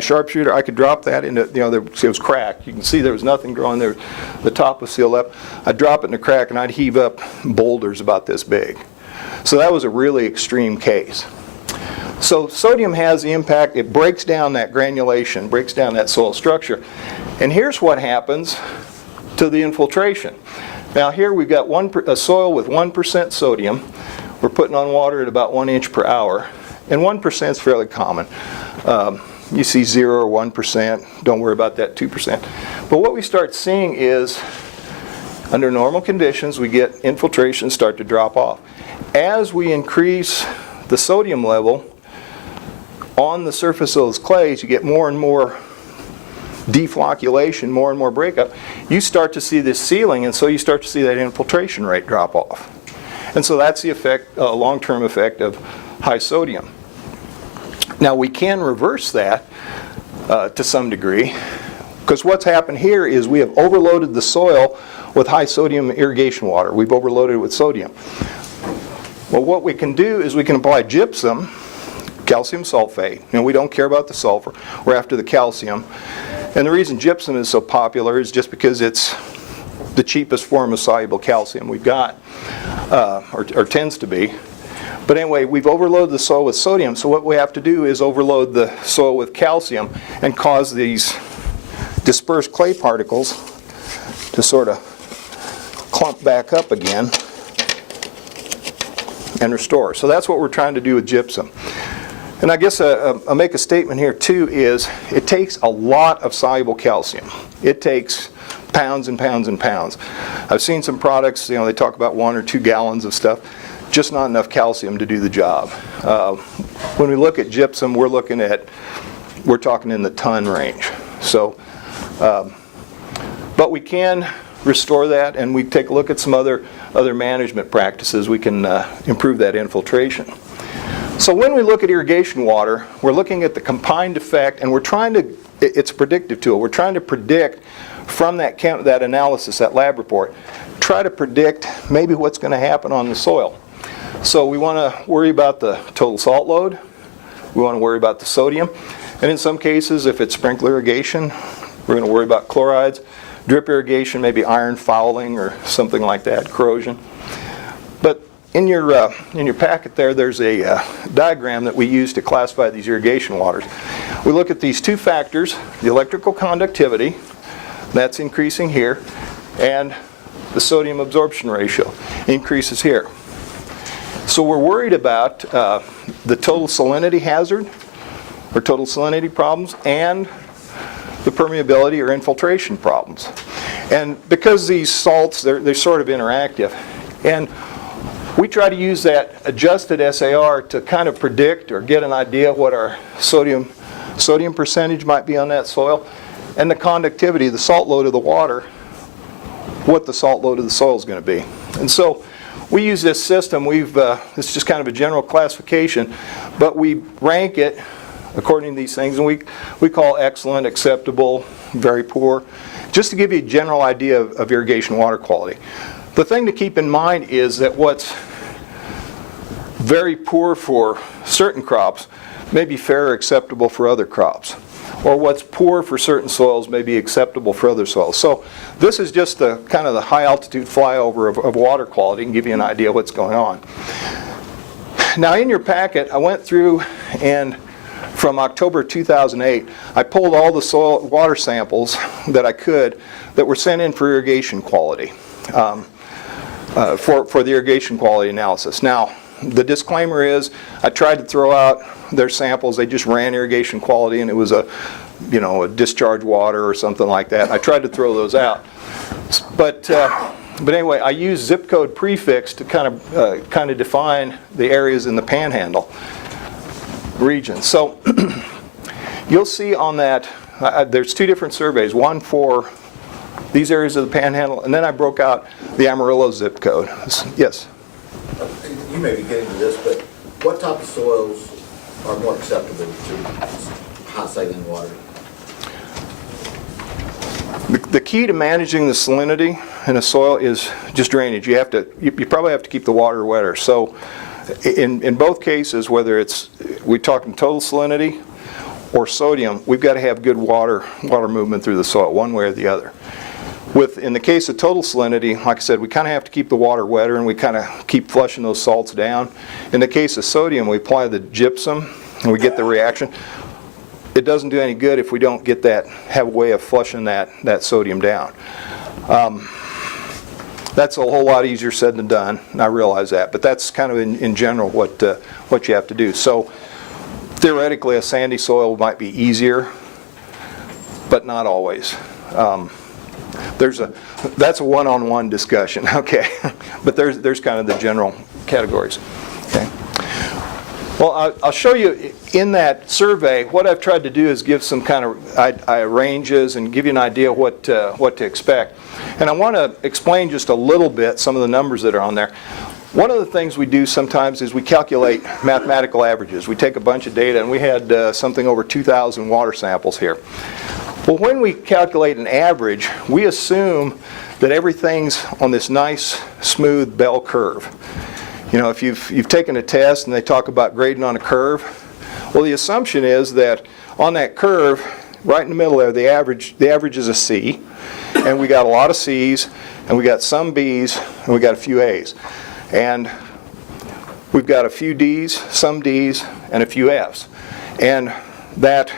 sharpshooter. I could drop that into, it was cracked. You can see there was nothing growing there. The top was sealed up. I'd drop it in the crack and I'd heave up boulders about this big. So that was a really extreme case. So sodium has the impact. It breaks down that granulation, breaks down that soil structure. And here's what happens to the infiltration. Now here we've got a soil with 1% sodium. We're putting on water at about 1 inch per hour, and 1% is fairly common. You see 0 or 1%, don't worry about that 2%. But what we start seeing is, under normal conditions, we get infiltration start to drop off. As we increase the sodium level on the surface of those clays, you get more and more deflocculation, more and more breakup. You start to see this sealing, and so you start to see that infiltration rate drop off. And so that's the effect, long-term effect of high sodium. Now we can reverse that to some degree, because what's happened here is we have overloaded the soil with high sodium irrigation water. We've overloaded it with sodium. Well, what we can do is we can apply gypsum, calcium sulfate. We don't care about the sulfur. We're after the calcium. And the reason gypsum is so popular is just because it's the cheapest form of soluble calcium we've got, or tends to be. But anyway, we've overloaded the soil with sodium, so what we have to do is overload the soil with calcium and cause these dispersed clay particles to sort of clump back up again and restore. So that's what we're trying to do with gypsum. And I guess I'll make a statement here too, is it takes a lot of soluble calcium. It takes pounds and pounds and pounds. I've seen some products, they talk about 1 or 2 gallons of stuff, just not enough calcium to do the job. When we look at gypsum, we're looking at we're talking in the ton range. So, but we can restore that, and we take a look at some other management practices. We can improve that infiltration. So when we look at irrigation water, we're looking at the combined effect, and we're trying to, it's a predictive tool, we're trying to predict from that analysis, that lab report, try to predict maybe what's going to happen on the soil. So we want to worry about the total salt load, we want to worry about the sodium, and in some cases, if it's sprinkler irrigation, we're going to worry about chlorides. Drip irrigation, maybe iron fouling or something like that, corrosion. But in your packet there's a diagram that we use to classify these irrigation waters. We look at these two factors, the electrical conductivity, that's increasing here, and the sodium absorption ratio increases here. So we're worried about the total salinity hazard, or total salinity problems, and the permeability or infiltration problems. And because these salts, they're sort of interactive, and we try to use that adjusted SAR to kind of predict or get an idea what our sodium percentage might be on that soil, and the conductivity, the salt load of the water, what the salt load of the soil is going to be. And so we use this system. It's just kind of a general classification, but we rank it according to these things, and we call excellent, acceptable, very poor, just to give you a general idea of irrigation water quality. The thing to keep in mind is that what's very poor for certain crops may be fair or acceptable for other crops, or what's poor for certain soils may be acceptable for other soils. So this is just the kind of the high altitude flyover of water quality and give you an idea of what's going on. Now in your packet, I went through, and from October 2008, I pulled all the soil water samples that I could that were sent in for irrigation quality, for the irrigation quality analysis. Now, the disclaimer is I tried to throw out their samples. They just ran irrigation quality, and it was a discharge water or something like that. I tried to throw those out. But anyway, I used zip code prefix to kind of define the areas in the panhandle region. So you'll see on that, there's two different surveys, one for these areas of the panhandle, and then I broke out the Amarillo zip code. Yes? You may be getting to this, but what type of soils are more acceptable to high saline water? The key to managing the salinity in a soil is just drainage. You probably have to keep the water wetter. So in both cases, whether we're talking total salinity or sodium, we've got to have good water movement through the soil, one way or the other. In the case of total salinity, like I said, we kind of have to keep the water wetter, and we kind of keep flushing those salts down. In the case of sodium, we apply the gypsum and we get the reaction. It doesn't do any good if we don't have a way of flushing that sodium down. That's a whole lot easier said than done, and I realize that, but that's kind of in general what you have to do. So theoretically, a sandy soil might be easier, but not always. That's a one-on-one discussion, okay? But there's kind of the general categories, okay? Well, I'll show you in that survey, what I've tried to do is give some kind of ranges and give you an idea what to expect. And I want to explain just a little bit some of the numbers that are on there. One of the things we do sometimes is we calculate mathematical averages. We take a bunch of data, and we had something over 2,000 water samples here. Well, when we calculate an average, we assume that everything's on this nice, smooth bell curve. You know, if you've taken a test and they talk about grading on a curve, well, the assumption is that on that curve, right in the middle there, the average is a C, and we got a lot of C's, and we got some B's, and we got a few A's. And we've got a few D's, some D's, and a few F's. And that,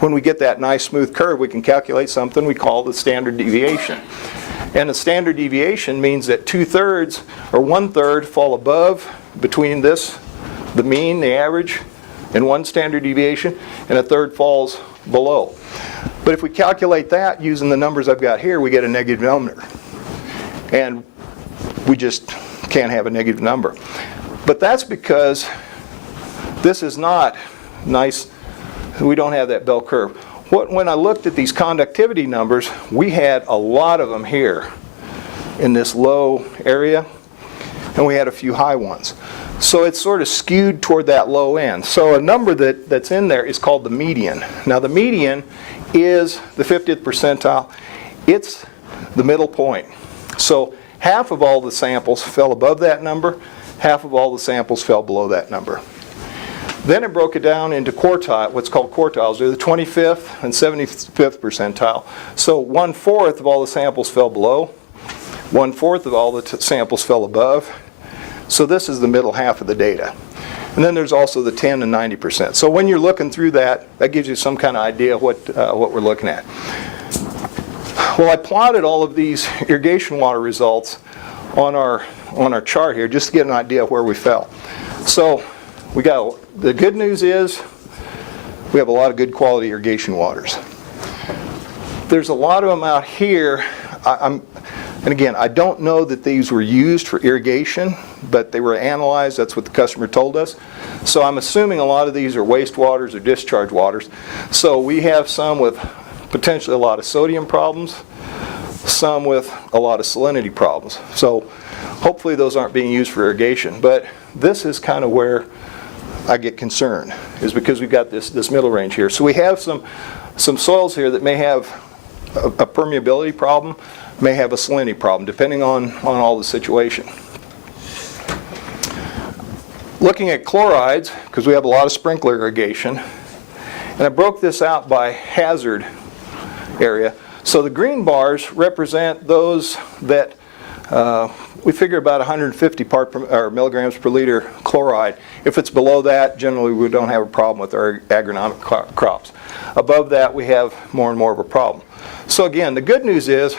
when we get that nice smooth curve, we can calculate something we call the standard deviation. And the standard deviation means that 2/3 or 1/3 fall above, between the mean, the average, and one standard deviation, and 1/3 falls below. But if we calculate that using the numbers I've got here, we get a negative number. And we just can't have a negative number. But that's because this is not nice We don't have that bell curve. When I looked at these conductivity numbers, we had a lot of them here in this low area, and we had a few high ones. So it's sort of skewed toward that low end. So a number that's in there is called the median. Now the median is the 50th percentile. It's the middle point. So half of all the samples fell above that number, half of all the samples fell below that number. Then it broke it down into quartile, what's called quartiles. They're the 25th and 75th percentile. So 1/4 of all the samples fell below, 1/4 of all the samples fell above. So this is the middle half of the data. And then there's also the 10 and 90%. So when you're looking through that, that gives you some kind of idea of what we're looking at. Well, I plotted all of these irrigation water results on our chart here just to get an idea of where we fell. So the good news is we have a lot of good quality irrigation waters. There's a lot of them out here. And again, I don't know that these were used for irrigation, but they were analyzed. That's what the customer told us. So I'm assuming a lot of these are wastewaters or discharge waters. So we have some with potentially a lot of sodium problems, some with a lot of salinity problems. So hopefully those aren't being used for irrigation. But this is kind of where I get concerned, is because we've got this middle range here. So we have some soils here that may have a permeability problem, may have a salinity problem, depending on all the situation. Looking at chlorides, because we have a lot of sprinkler irrigation, and I broke this out by hazard area. So the green bars represent those that we figure about 150 milligrams per liter chloride. If it's below that, generally we don't have a problem with our agronomic crops. Above that, we have more and more of a problem. So again, the good news is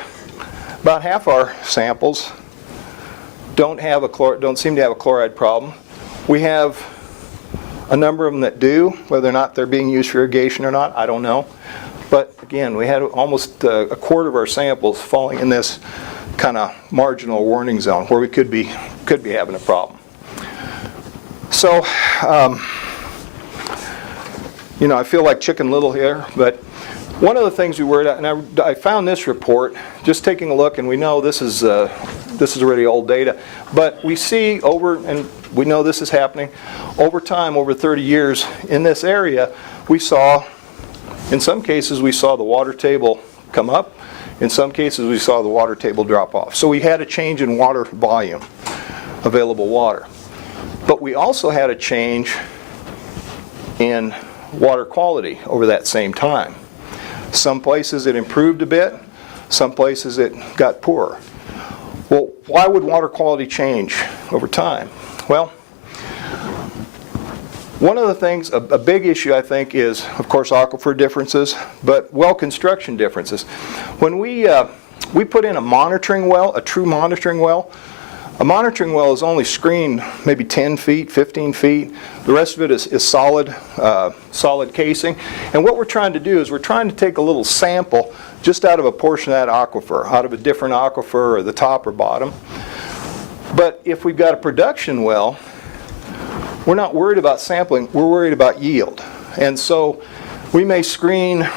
about half our samples don't seem to have a chloride problem. We have a number of them that do. Whether or not they're being used for irrigation or not, I don't know. But again, we had almost a quarter of our samples falling in this kind of marginal warning zone where we could be having a problem. So, I feel like Chicken Little here, but one of the things we worried about, and I found this report, just taking a look, and we know this is already old data, but we see and we know this is happening, over time, over 30 years, in this area, in some cases we saw the water table come up. In some cases, we saw the water table drop off. So we had a change in water volume, available water. But we also had a change in water quality over that same time. Some places it improved a bit, some places it got poorer. Well, why would water quality change over time? Well, one of the things, a big issue I think is, of course, aquifer differences, but well construction differences. When we put in a monitoring well, a true monitoring well, a monitoring well is only screened maybe 10 feet, 15 feet. The rest of it is solid casing. And what we're trying to do is we're trying to take a little sample just out of a portion of that aquifer, out of a different aquifer or the top or bottom. But if we've got a production well, we're not worried about sampling, we're worried about yield. And so we may screen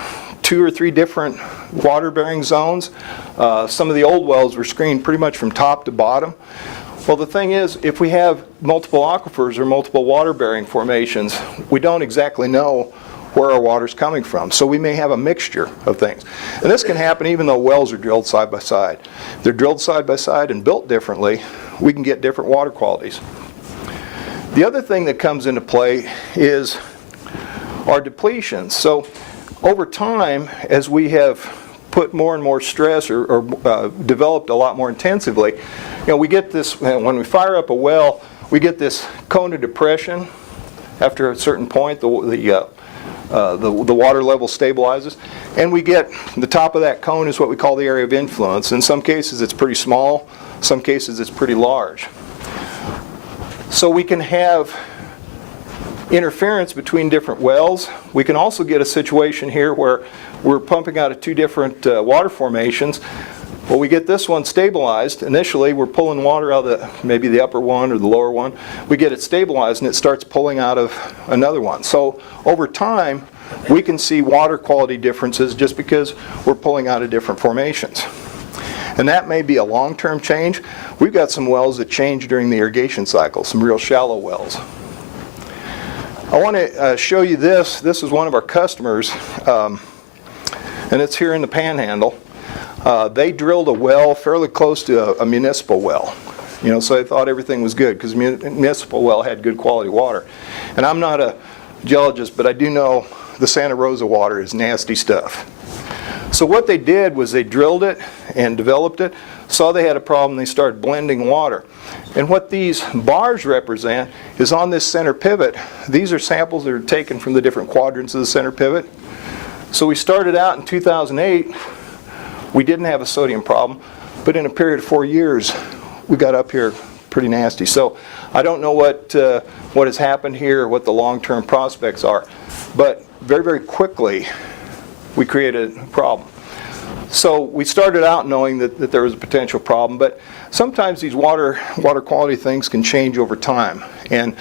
2 or 3 different water-bearing zones. Some of the old wells were screened pretty much from top to bottom. Well, the thing is, if we have multiple aquifers or multiple water-bearing formations, we don't exactly know where our water's coming from. So we may have a mixture of things. And this can happen even though wells are drilled side by side. If they're drilled side by side and built differently, we can get different water qualities. The other thing that comes into play is our depletion. So over time, as we have put more and more stress or developed a lot more intensively, we get this, when we fire up a well, we get this cone of depression. After a certain point, the water level stabilizes, and we get the top of that cone is what we call the area of influence. In some cases it's pretty small, some cases it's pretty large. So we can have interference between different wells. We can also get a situation here where we're pumping out of 2 different water formations. Well, we get this one stabilized. Initially, we're pulling water out of maybe the upper one or the lower one. We get it stabilized and it starts pulling out of another one. So over time, we can see water quality differences just because we're pulling out of different formations. And that may be a long-term change. We've got some wells that change during the irrigation cycle, some real shallow wells. I want to show you this. This is one of our customers, and it's here in the Panhandle. They drilled a well fairly close to a municipal well. You know, so they thought everything was good because municipal well had good quality water. And I'm not a geologist, but I do know the Santa Rosa water is nasty stuff. So what they did was they drilled it and developed it, saw they had a problem, they started blending water. And what these bars represent is on this center pivot, these are samples that are taken from the different quadrants of the center pivot. So we started out in 2008, we didn't have a sodium problem, but in a period of 4 years, we got up here pretty nasty. So I don't know what has happened here or what the long-term prospects are, but very, very quickly, we created a problem. So we started out knowing that there was a potential problem, but sometimes these water quality things can change over time. And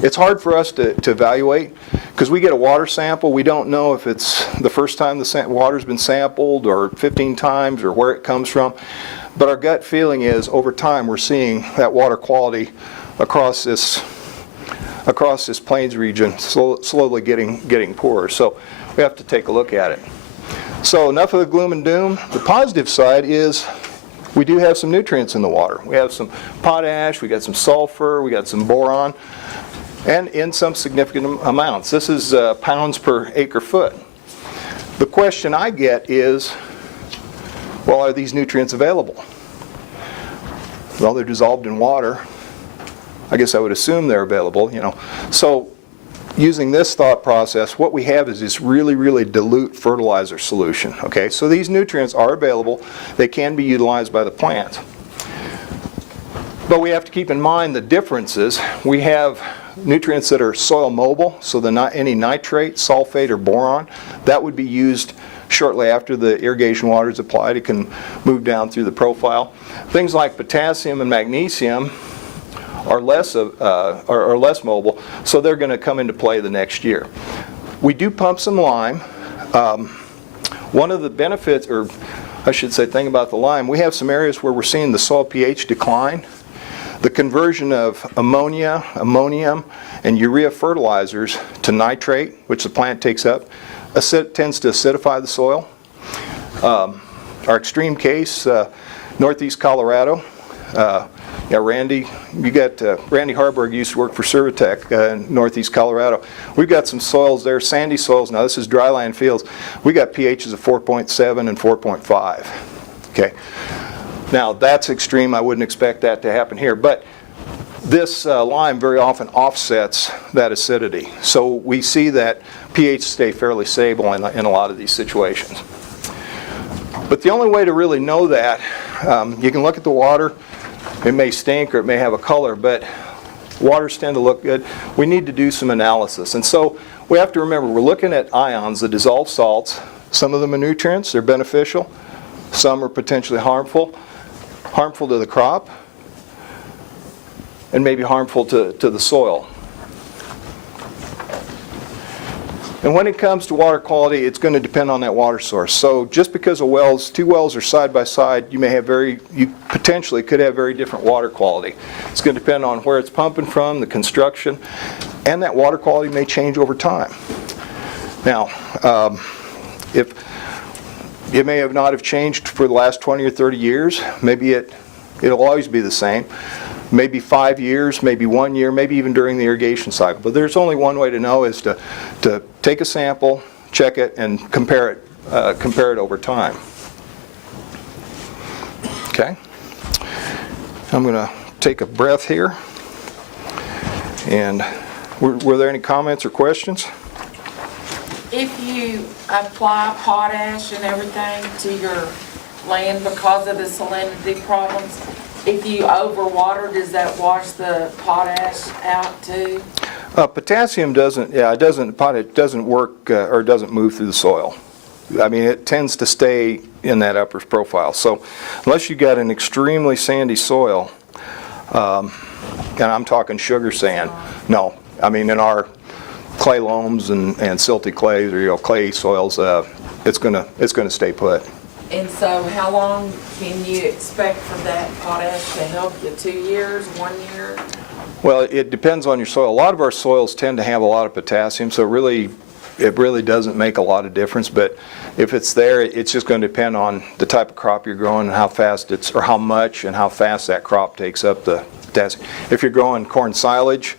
it's hard for us to evaluate because we get a water sample. We don't know if it's the first time the water's been sampled or 15 times or where it comes from. But our gut feeling is over time we're seeing that water quality across this plains region slowly getting poorer. So we have to take a look at it. So enough of the gloom and doom. The positive side is we do have some nutrients in the water. We have some potash, we got some sulfur, we got some boron, and in some significant amounts. This is pounds per acre foot. The question I get is, well, are these nutrients available? Well, they're dissolved in water. I guess I would assume they're available, you know. So using this thought process, what we have is this really, really dilute fertilizer solution, okay? So these nutrients are available. They can be utilized by the plant. But we have to keep in mind the differences. We have nutrients that are soil mobile, so any nitrate, sulfate, or boron, that would be used shortly after the irrigation water is applied. It can move down through the profile. Things like potassium and magnesium are less mobile, so they're going to come into play the next year. We do pump some lime. One of the benefits, or I should say thing about the lime, we have some areas where we're seeing the soil pH decline. The conversion of ammonia, ammonium, and urea fertilizers to nitrate, which the plant takes up, tends to acidify the soil. Our extreme case, northeast Colorado. Yeah, Randy Harburg used to work for Servitec in northeast Colorado. We've got some soils there, sandy soils. Now this is dryland fields. We got pHs of 4.7 and 4.5. Okay. Now that's extreme. I wouldn't expect that to happen here, but this lime very often offsets that acidity. So we see that pH stay fairly stable in a lot of these situations. But the only way to really know that, you can look at the water. It may stink or it may have a color, but waters tend to look good. We need to do some analysis. And so we have to remember we're looking at ions, the dissolved salts. Some of them are nutrients, they're beneficial. Some are potentially harmful to the crop, and maybe harmful to the soil. And when it comes to water quality, it's going to depend on that water source. So just because two wells are side by side, you potentially could have very different water quality. It's going to depend on where it's pumping from, the construction, and that water quality may change over time. Now, if it may have not have changed for the last 20 or 30 years, maybe it'll always be the same. Maybe 5 years, maybe 1 year, maybe even during the irrigation cycle. But there's only one way to know is to take a sample, check it, and compare it over time. Okay? I'm going to take a breath here. And were there any comments or questions? If you apply potash and everything to your land because of the salinity problems, if you overwater, does that wash the potash out too? Potassium doesn't. Yeah, it doesn't. Potash doesn't work or doesn't move through the soil. I mean, it tends to stay in that upper profile. So unless you got an extremely sandy soil, and I'm talking sugar sand, no. I mean, in our clay loams and silty clays, or clay soils, it's gonna stay put. And so how long can you expect for that potash to help you? 2 years, 1 year? Well, it depends on your soil. A lot of our soils tend to have a lot of potassium, so it really doesn't make a lot of difference. But if it's there, it's just going to depend on the type of crop you're growing and how fast or how much and how fast that crop takes up the potassium. If you're growing corn silage,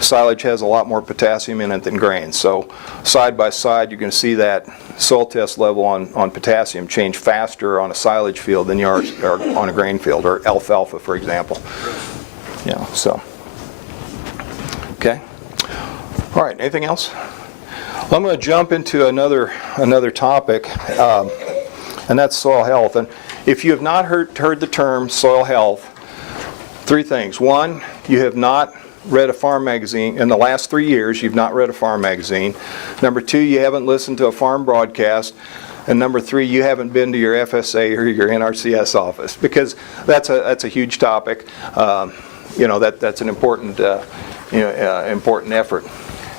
silage has a lot more potassium in it than grain. So side by side, you're going to see that soil test level on potassium change faster on a silage field than you are on a grain field, or alfalfa, for example. Yeah, so. Okay. All right, anything else? Well, I'm going to jump into another topic, and that's soil health. And if you have not heard the term soil health, 3 things. 1, you have not read a farm magazine. In the last 3 years, you've not read a farm magazine. Number 2, you haven't listened to a farm broadcast. And number 3, you haven't been to your FSA or your NRCS office, because that's a huge topic. That's an important important effort.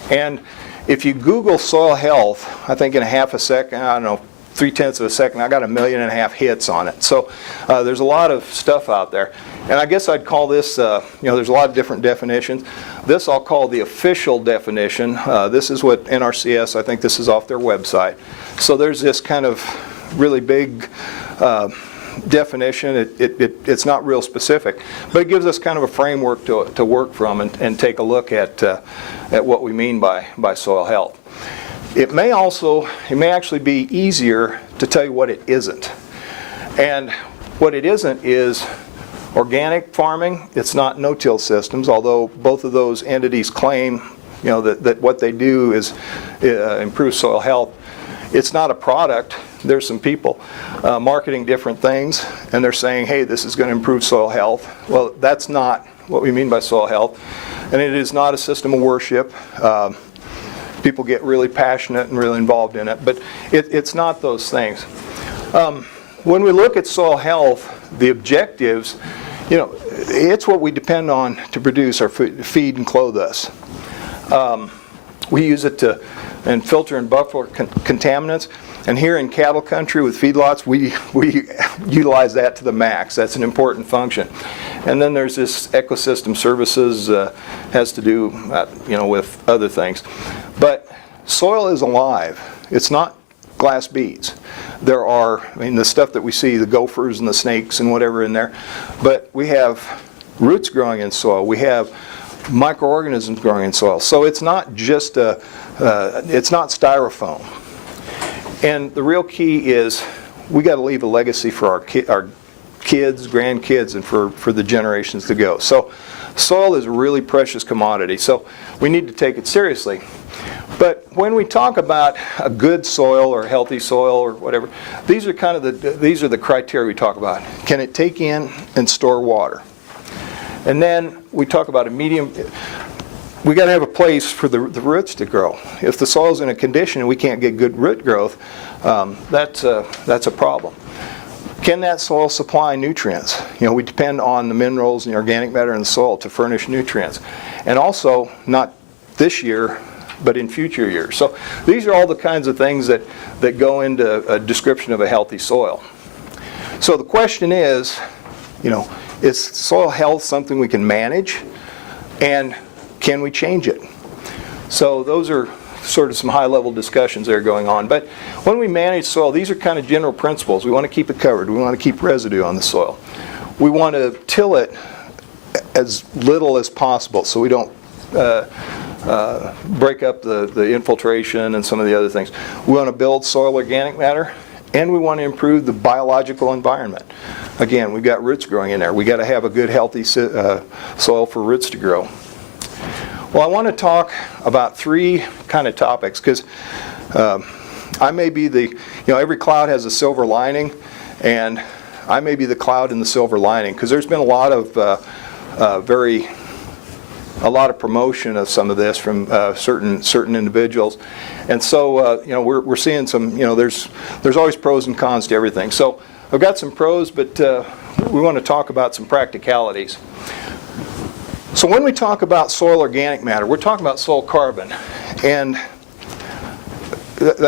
And if you Google soil health, I think in a half a second, I don't know, 0.3 of a second, I got 1.5 million hits on it. So there's a lot of stuff out there. And I guess I'd call this, there's a lot of different definitions. This I'll call the official definition. This is what NRCS, I think this is off their website. So there's this kind of really big definition. It's not real specific, but it gives us kind of a framework to work from and take a look at what we mean by soil health. It may actually be easier to tell you what it isn't. And what it isn't is organic farming. It's not no-till systems, although both of those entities claim that what they do is improve soil health. It's not a product. There's some people marketing different things, and they're saying, hey, this is going to improve soil health. Well, that's not what we mean by soil health. And it is not a system of worship. People get really passionate and really involved in it, but it's not those things. When we look at soil health, the objectives, it's what we depend on to produce our food, feed and clothe us. We use it to filter and buffer contaminants. And here in cattle country with feedlots, we utilize that to the max. That's an important function. And then there's this ecosystem services, has to do with other things. But soil is alive. It's not glass beads. There are, the stuff that we see, the gophers and the snakes and whatever in there. But we have roots growing in soil. We have microorganisms growing in soil. So it's not just it's not styrofoam. And the real key is we got to leave a legacy for our kids, grandkids, and for the generations to go. So soil is a really precious commodity. So we need to take it seriously. But when we talk about a good soil or a healthy soil or whatever, these are the criteria we talk about. Can it take in and store water? And then we talk about a medium. We got to have a place for the roots to grow. If the soil's in a condition and we can't get good root growth, that's a problem. Can that soil supply nutrients? We depend on the minerals and the organic matter in the soil to furnish nutrients. And also, not this year, but in future years. So these are all the kinds of things that go into a description of a healthy soil. So the question is soil health something we can manage? And can we change it? So those are sort of some high-level discussions that are going on. But when we manage soil, these are kind of general principles. We want to keep it covered. We want to keep residue on the soil. We want to till it as little as possible so we don't break up the infiltration and some of the other things. We want to build soil organic matter, and we want to improve the biological environment. Again, we've got roots growing in there. We've got to have a good, healthy soil for roots to grow. Well, I want to talk about 3 kind of topics, because I may be every cloud has a silver lining, and I may be the cloud in the silver lining, because there's been a lot of very a lot of promotion of some of this from certain individuals. And so, you know, we're seeing some, you know, there's always pros and cons to everything. So I've got some pros, but we want to talk about some practicalities. So when we talk about soil organic matter, we're talking about soil carbon. And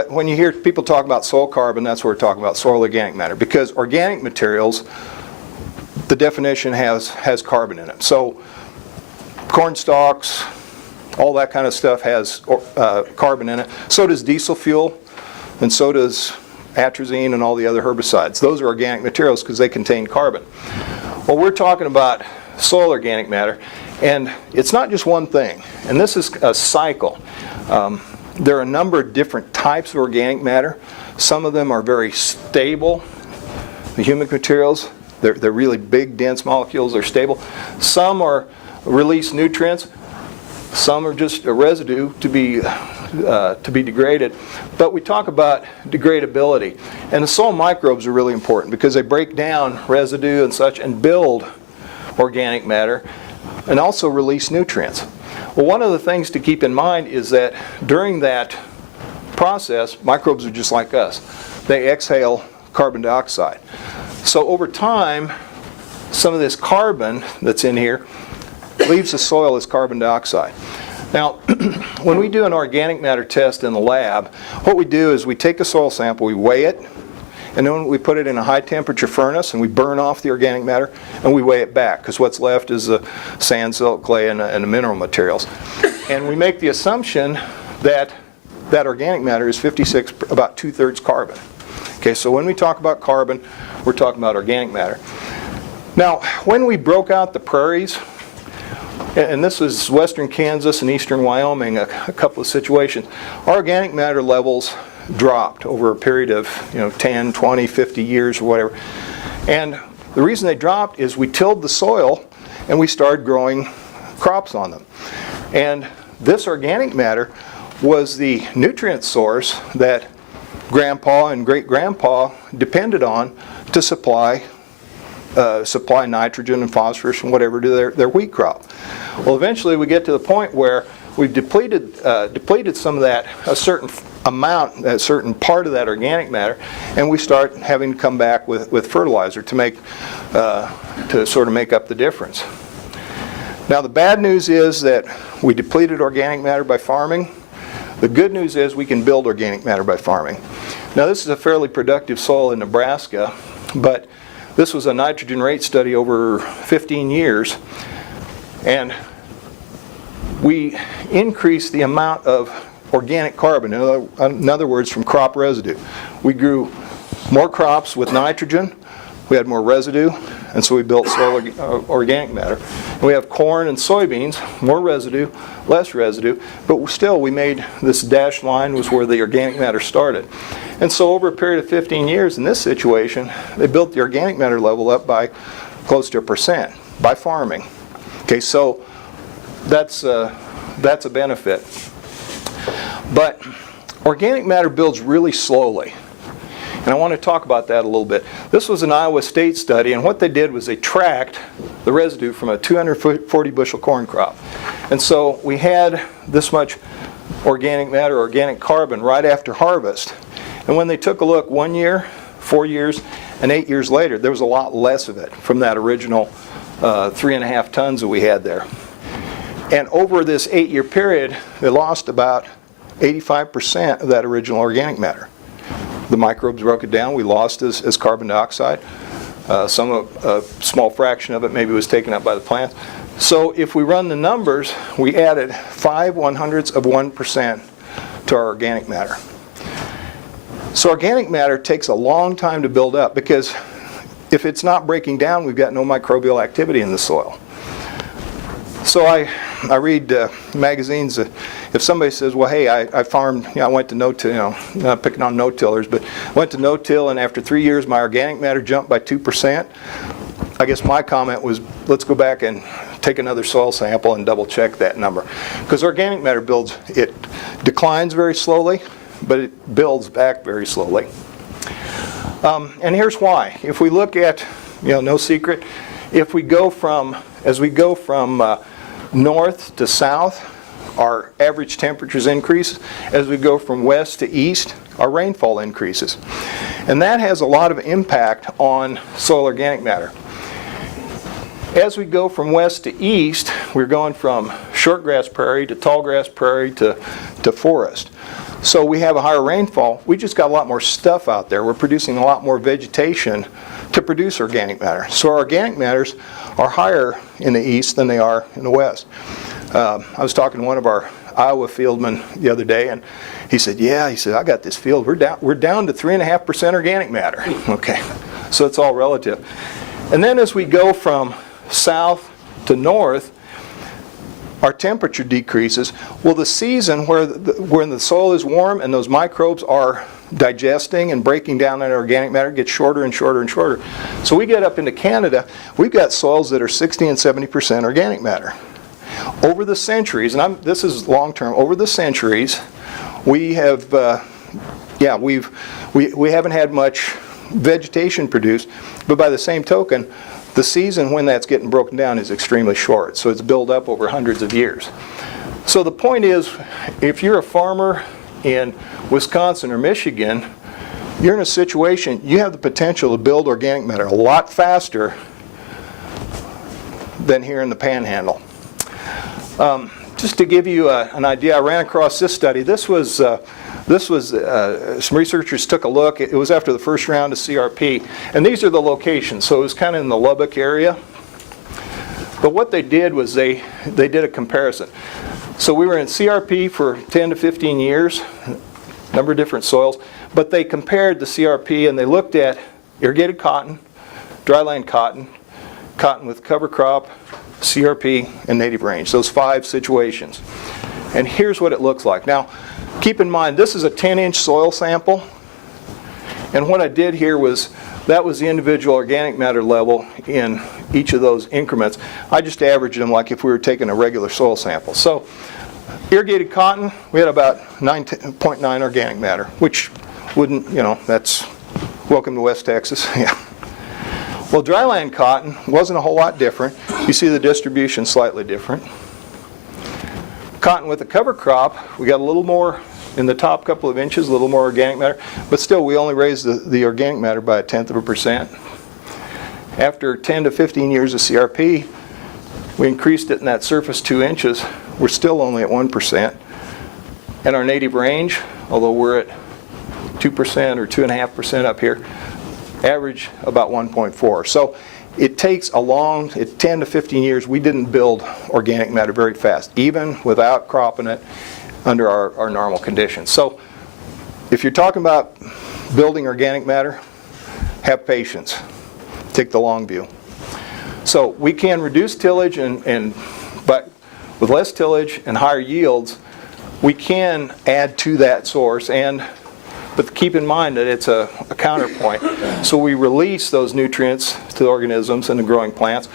when you hear people talk about soil carbon, that's what we're talking about, soil organic matter. Because organic materials, the definition has carbon in it. So corn stalks, all that kind of stuff has carbon in it. So does diesel fuel, and so does atrazine and all the other herbicides. Those are organic materials because they contain carbon. Well, we're talking about soil organic matter, and it's not just one thing. And this is a cycle. There are a number of different types of organic matter. Some of them are very stable. The humic materials, they're really big, dense molecules. They're stable. Some are release nutrients. Some are just a residue to be degraded. But we talk about degradability. And the soil microbes are really important because they break down residue and such and build organic matter and also release nutrients. Well, one of the things to keep in mind is that during that process, microbes are just like us. They exhale carbon dioxide. So over time, some of this carbon that's in here leaves the soil as carbon dioxide. Now, when we do an organic matter test in the lab, what we do is we take a soil sample, we weigh it, and then we put it in a high temperature furnace and we burn off the organic matter and we weigh it back because what's left is the sand, silt, clay, and the mineral materials. And we make the assumption that that organic matter is 56, about 2/3 carbon. Okay, so when we talk about carbon, we're talking about organic matter. Now, when we broke out the prairies, and this was western Kansas and eastern Wyoming, a couple of situations, our organic matter levels dropped over a period of 10, 20, 50 years or whatever. And the reason they dropped is we tilled the soil and we started growing crops on them. And this organic matter was the nutrient source that grandpa and great-grandpa depended on to supply nitrogen and phosphorus and whatever to their wheat crop. Well, eventually we get to the point where we've depleted some of that, a certain amount, a certain part of that organic matter, and we start having to come back with fertilizer to sort of make up the difference. Now the bad news is that we depleted organic matter by farming. The good news is we can build organic matter by farming. Now this is a fairly productive soil in Nebraska, but this was a nitrogen rate study over 15 years, and we increased the amount of organic carbon, in other words, from crop residue. We grew more crops with nitrogen, we had more residue, and so we built soil organic matter. And we have corn and soybeans, more residue, less residue, but still we made this dashed line was where the organic matter started. And so over a period of 15 years in this situation, they built the organic matter level up by close to 1% by farming. Okay, so that's a benefit. But organic matter builds really slowly. And I want to talk about that a little bit. This was an Iowa State study, and what they did was they tracked the residue from a 240 bushel corn crop. And so we had this much organic matter, organic carbon, right after harvest. And when they took a look 1 year, 4 years, and 8 years later, there was a lot less of it from that original 3.5 tons that we had there. And over this 8-year period, they lost about 85% of that original organic matter. The microbes broke it down. We lost as carbon dioxide. A small fraction of it maybe was taken up by the plants. So if we run the numbers, we added 0.05% to our organic matter. So organic matter takes a long time to build up because if it's not breaking down, we've got no microbial activity in the soil. So I read magazines. If somebody says, well, hey, I farmed, I went to no-till, not picking on no-tillers, but went to no-till, and after 3 years my organic matter jumped by 2%. I guess my comment was, let's go back and take another soil sample and double check that number. Because organic matter it declines very slowly, but it builds back very slowly. And here's why. If we look at, no secret, as we go from north to south, our average temperatures increase. As we go from west to east, our rainfall increases. And that has a lot of impact on soil organic matter. As we go from west to east, we're going from shortgrass prairie to tallgrass prairie to forest. So we have a higher rainfall. We just got a lot more stuff out there. We're producing a lot more vegetation to produce organic matter. So our organic matters are higher in the east than they are in the west. I was talking to one of our Iowa fieldmen the other day, and he said, yeah, he said, I got this field. We're down to 3.5% organic matter. Okay, so it's all relative. And then as we go from south to north, our temperature decreases. Well, the season when the soil is warm and those microbes are digesting and breaking down that organic matter gets shorter and shorter and shorter. So we get up into Canada, we've got soils that are 60 and 70% organic matter. Over the centuries, and this is long term, over the centuries, we have, we haven't had much vegetation produced, but by the same token, the season when that's getting broken down is extremely short, so it's built up over hundreds of years. So the point is, if you're a farmer in Wisconsin or Michigan, you're in a situation, you have the potential to build organic matter a lot faster than here in the Panhandle. Just to give you an idea, I ran across this study. This was some researchers took a look. It was after the first round of CRP, and these are the locations. So it was kind of in the Lubbock area. But what they did was they did a comparison. So we were in CRP for 10 to 15 years, a number of different soils, but they compared the CRP and they looked at irrigated cotton, dryland cotton, cotton with cover crop, CRP, and native range, those 5 situations. And here's what it looks like. Now, keep in mind, this is a 10-inch soil sample, and what I did here was, that was the individual organic matter level in each of those increments. I just averaged them like if we were taking a regular soil sample. So, irrigated cotton, we had about 9.9 organic matter, which wouldn't, that's welcome to West Texas. Yeah. Well, dryland cotton wasn't a whole lot different. You see the distribution slightly different. Cotton with a cover crop, we got a little more in the top couple of inches, a little more organic matter, but still we only raised the organic matter by 0.1%. After 10 to 15 years of CRP, we increased it in that surface 2 inches. We're still only at 1%. And our native range, although we're at 2% or 2.5% up here, average about 1.4. So it takes 10 to 15 years. We didn't build organic matter very fast, even without cropping it under our normal conditions. So if you're talking about building organic matter, have patience. Take the long view. So we can reduce tillage, but with less tillage and higher yields, we can add to that source, but keep in mind that it's a counterpoint. So we release those nutrients to the organisms and the growing plants.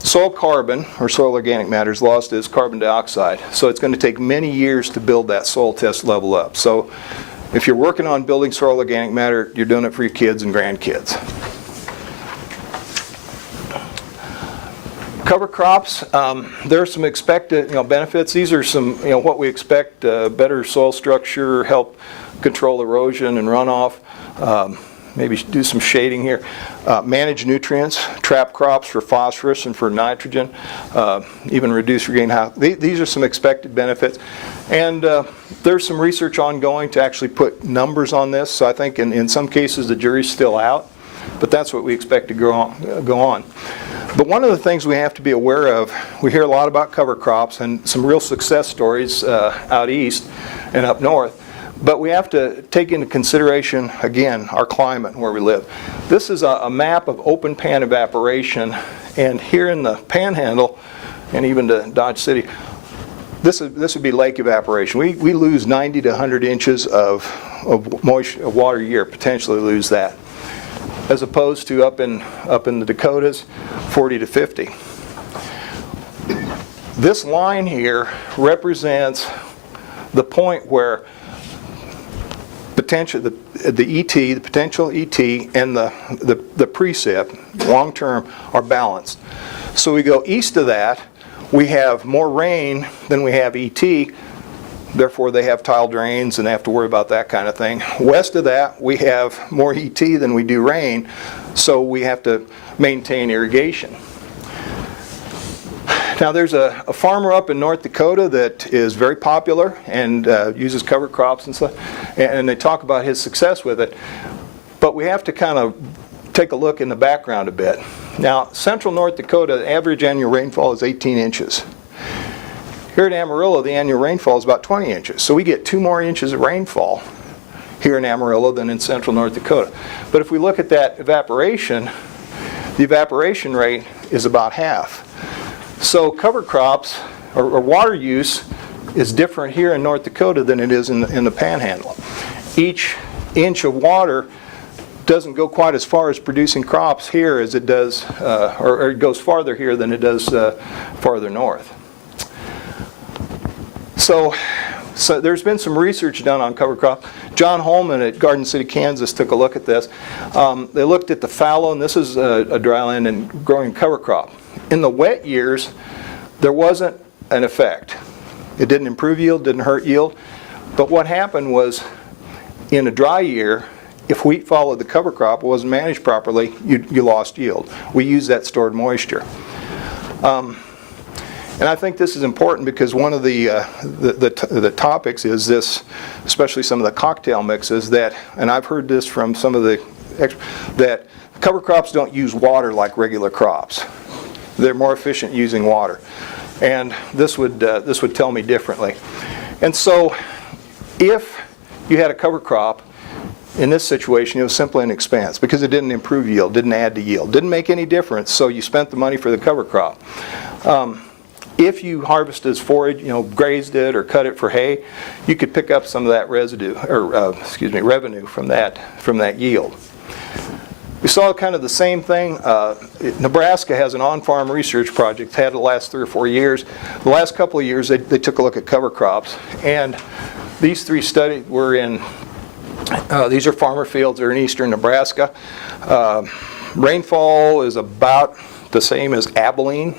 Soil carbon, or soil organic matter, is lost as carbon dioxide. So it's going to take many years to build that soil test level up. So if you're working on building soil organic matter, you're doing it for your kids and grandkids. Cover crops, there are some expected benefits. These are some what we expect: better soil structure, help control erosion and runoff, maybe do some shading here, manage nutrients, trap crops for phosphorus and for nitrogen, even reduce your greenhouse. These are some expected benefits, and there's some research ongoing to actually put numbers on this. So I think in some cases the jury's still out, but that's what we expect to go on. But one of the things we have to be aware of, we hear a lot about cover crops and some real success stories out east and up north, but we have to take into consideration, again, our climate and where we live. This is a map of open pan evaporation, and here in the Panhandle, and even to Dodge City, this would be lake evaporation. We lose 90 to 100 inches of water a year, potentially lose that, as opposed to up in the Dakotas, 40 to 50. This line here represents the point where the potential ET, and the precip, long term, are balanced. So we go east of that, we have more rain than we have ET, therefore they have tile drains and they have to worry about that kind of thing. West of that, we have more ET than we do rain, so we have to maintain irrigation. Now there's a farmer up in North Dakota that is very popular and uses cover crops and stuff, and they talk about his success with it. But we have to kind of take a look in the background a bit. Now, central North Dakota, the average annual rainfall is 18 inches. Here at Amarillo, the annual rainfall is about 20 inches. So we get 2 more inches of rainfall here in Amarillo than in central North Dakota. But if we look at that evaporation, the evaporation rate is about half. So cover crops, or water use, is different here in North Dakota than it is in the Panhandle. Each inch of water doesn't go quite as far as producing crops here as it does, or it goes farther here than it does farther north. So there's been some research done on cover crop. John Holman at Garden City, Kansas took a look at this. They looked at the fallow, and this is a dryland and growing cover crop. In the wet years, there wasn't an effect. It didn't improve yield, didn't hurt yield. But what happened was, in a dry year, if wheat followed the cover crop, it wasn't managed properly, you lost yield. We use that stored moisture. And I think this is important because one of the topics is this, especially some of the cocktail mixes that, and I've heard this from some of the, that cover crops don't use water like regular crops. They're more efficient using water. And this would tell me differently. And so if you had a cover crop, in this situation, it was simply an expense because it didn't improve yield, didn't add to yield, didn't make any difference, so you spent the money for the cover crop. If you harvested as forage, grazed it or cut it for hay, you could pick up some of that residue, or revenue from that yield. We saw kind of the same thing. Nebraska has an on-farm research project, had it the last 3 or 4 years. The last couple of years, they took a look at cover crops, and these 3 studies were in. These are farmer fields. They're in eastern Nebraska. Rainfall is about the same as Abilene,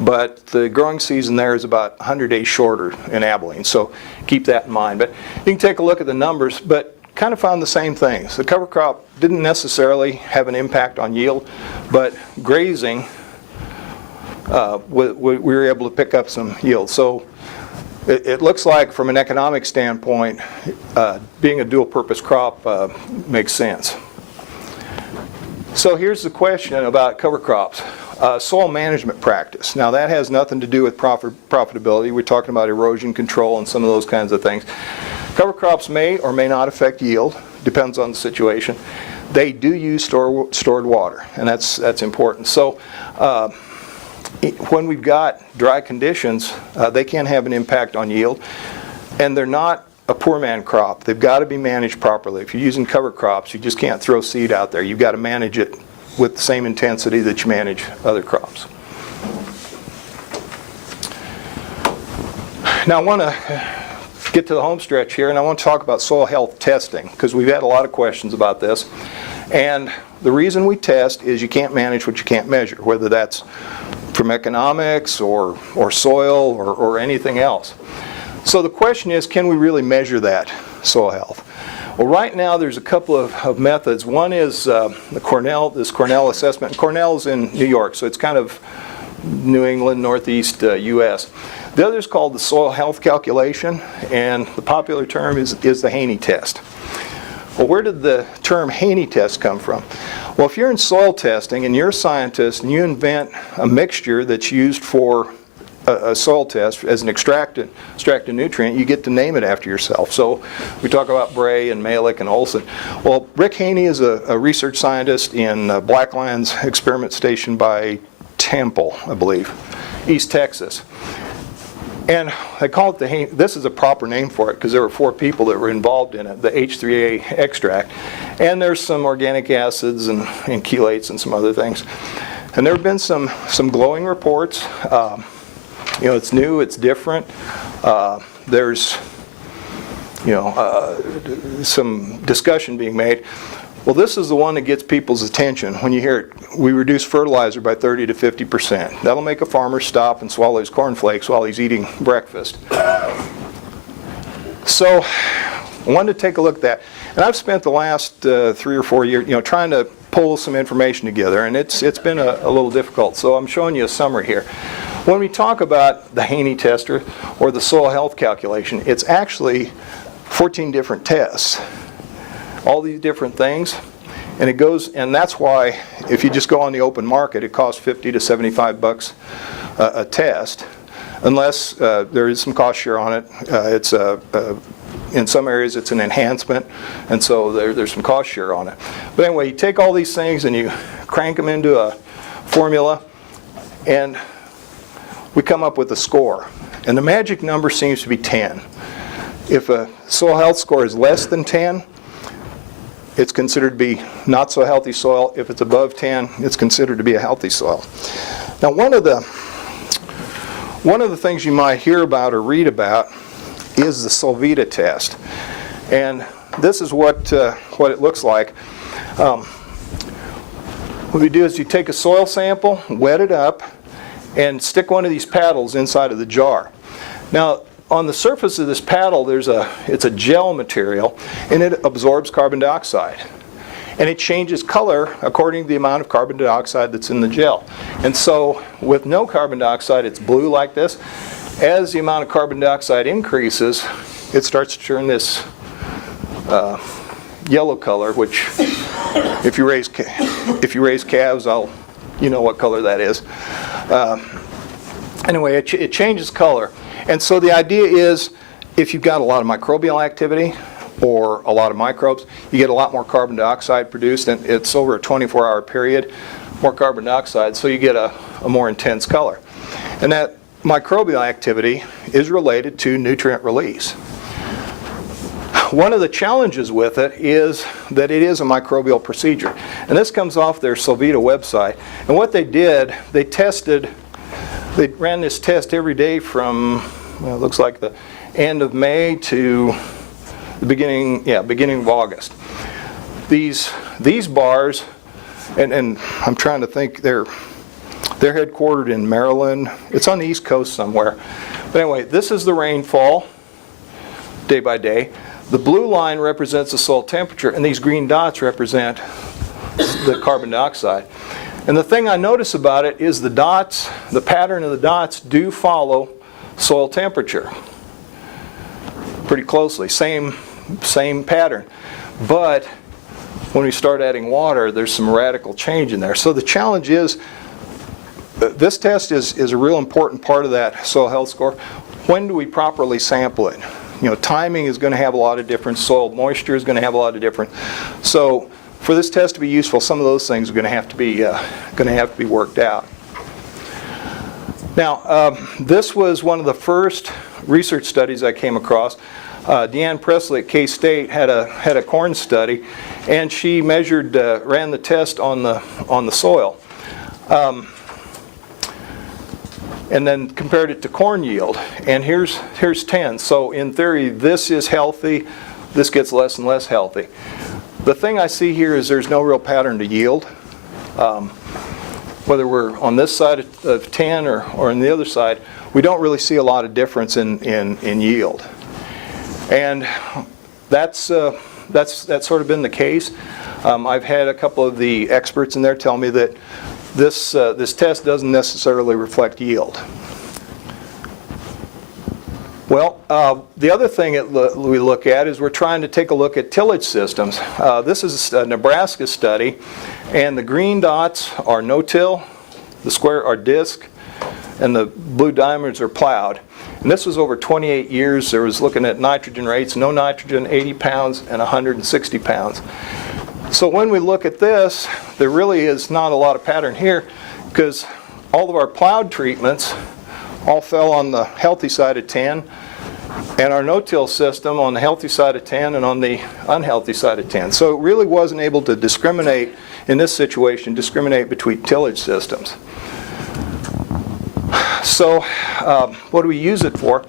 but the growing season there is about 100 days shorter in Abilene, so keep that in mind. But you can take a look at the numbers, but kind of found the same things. The cover crop didn't necessarily have an impact on yield, but grazing, we were able to pick up some yield. So it looks like, from an economic standpoint, being a dual-purpose crop makes sense. So here's the question about cover crops. Soil management practice. Now that has nothing to do with profitability. We're talking about erosion control and some of those kinds of things. Cover crops may or may not affect yield, depends on the situation. They do use stored water, and that's important. So when we've got dry conditions, they can have an impact on yield, and they're not a poor man crop. They've got to be managed properly. If you're using cover crops, you just can't throw seed out there. You've got to manage it with the same intensity that you manage other crops. Now I want to get to the home stretch here, and I want to talk about soil health testing, because we've had a lot of questions about this. And the reason we test is you can't manage what you can't measure, whether that's from economics or soil or anything else. So the question is, can we really measure that soil health? Well, right now there's a couple of methods. One is this Cornell assessment. Cornell's in New York, so it's kind of New England, Northeast U.S. The other is called the soil health calculation, and the popular term is the Haney test. Well, where did the term Haney test come from? Well, if you're in soil testing and you're a scientist and you invent a mixture that's used for a soil test as an extracted nutrient, you get to name it after yourself. So we talk about Bray and Malick and Olson. Well, Rick Haney is a research scientist in Blacklands Experiment Station by Temple, I believe, East Texas. And they call it the Haney. This is a proper name for it because there were 4 people that were involved in it, the H3A extract. And there's some organic acids and chelates and some other things. And there have been some glowing reports. It's new, it's different. There's some discussion being made. Well, this is the one that gets people's attention when you hear it. We reduce fertilizer by 30 to 50%. That'll make a farmer stop and swallow his cornflakes while he's eating breakfast. So I wanted to take a look at that. And I've spent the last 3 or 4 years, trying to pull some information together, and it's been a little difficult. So I'm showing you a summary here. When we talk about the Haney tester or the soil health calculation, it's actually 14 different tests. All these different things, and it goes, and that's why if you just go on the open market, it costs $50 to $75 a test, unless there is some cost share on it. It's in some areas it's an enhancement, and so there's some cost share on it. But anyway, you take all these things and you crank them into a formula, and we come up with a score. And the magic number seems to be 10. If a soil health score is less than 10, it's considered to be not so healthy soil. If it's above 10, it's considered to be a healthy soil. Now, one of the things you might hear about or read about is the Solubility test, and this is what it looks like. What we do is you take a soil sample, wet it up, and stick one of these paddles inside of the jar. Now, on the surface of this paddle, it's a gel material, and it absorbs carbon dioxide. And it changes color according to the amount of carbon dioxide that's in the gel. And so with no carbon dioxide, it's blue like this. As the amount of carbon dioxide increases, it starts to turn this yellow color, which if you raise calves, you know what color that is. Anyway, it changes color. And so the idea is, if you've got a lot of microbial activity or a lot of microbes, you get a lot more carbon dioxide produced, and it's over a 24-hour period, more carbon dioxide, so you get a more intense color. And that microbial activity is related to nutrient release. One of the challenges with it is that it is a microbial procedure. And this comes off their Solubility website. And what they did, they ran this test every day from, well, it looks like the end of May to the beginning of August. These bars, and I'm trying to think, they're headquartered in Maryland. It's on the East Coast somewhere. But anyway, this is the rainfall day by day. The blue line represents the soil temperature, and these green dots represent the carbon dioxide. And the thing I notice about it is the dots, the pattern of the dots do follow soil temperature pretty closely, same pattern. But when we start adding water, there's some radical change in there. So the challenge is, this test is a real important part of that soil health score. When do we properly sample it? Timing is going to have a lot of difference. Soil moisture is going to have a lot of difference. So for this test to be useful, some of those things are going to have to be worked out. Now, this was one of the first research studies I came across. Deanne Presley at K-State had a corn study, and she ran the test on the soil, and then compared it to corn yield. And here's 10. So in theory, this is healthy. This gets less and less healthy. The thing I see here is there's no real pattern to yield. Whether we're on this side of 10 or on the other side, we don't really see a lot of difference in yield. And that's sort of been the case. I've had a couple of the experts in there tell me that this test doesn't necessarily reflect yield. Well, the other thing we look at is we're trying to take a look at tillage systems. This is a Nebraska study, and the green dots are no-till, the square are disc, and the blue diamonds are plowed. And this was over 28 years. There was looking at nitrogen rates, no nitrogen, 80 pounds and 160 pounds. So when we look at this, there really is not a lot of pattern here, because all of our plowed treatments all fell on the healthy side of 10, and our no-till system on the healthy side of 10 and on the unhealthy side of 10. So it really wasn't able to discriminate, in this situation, between tillage systems. So what do we use it for?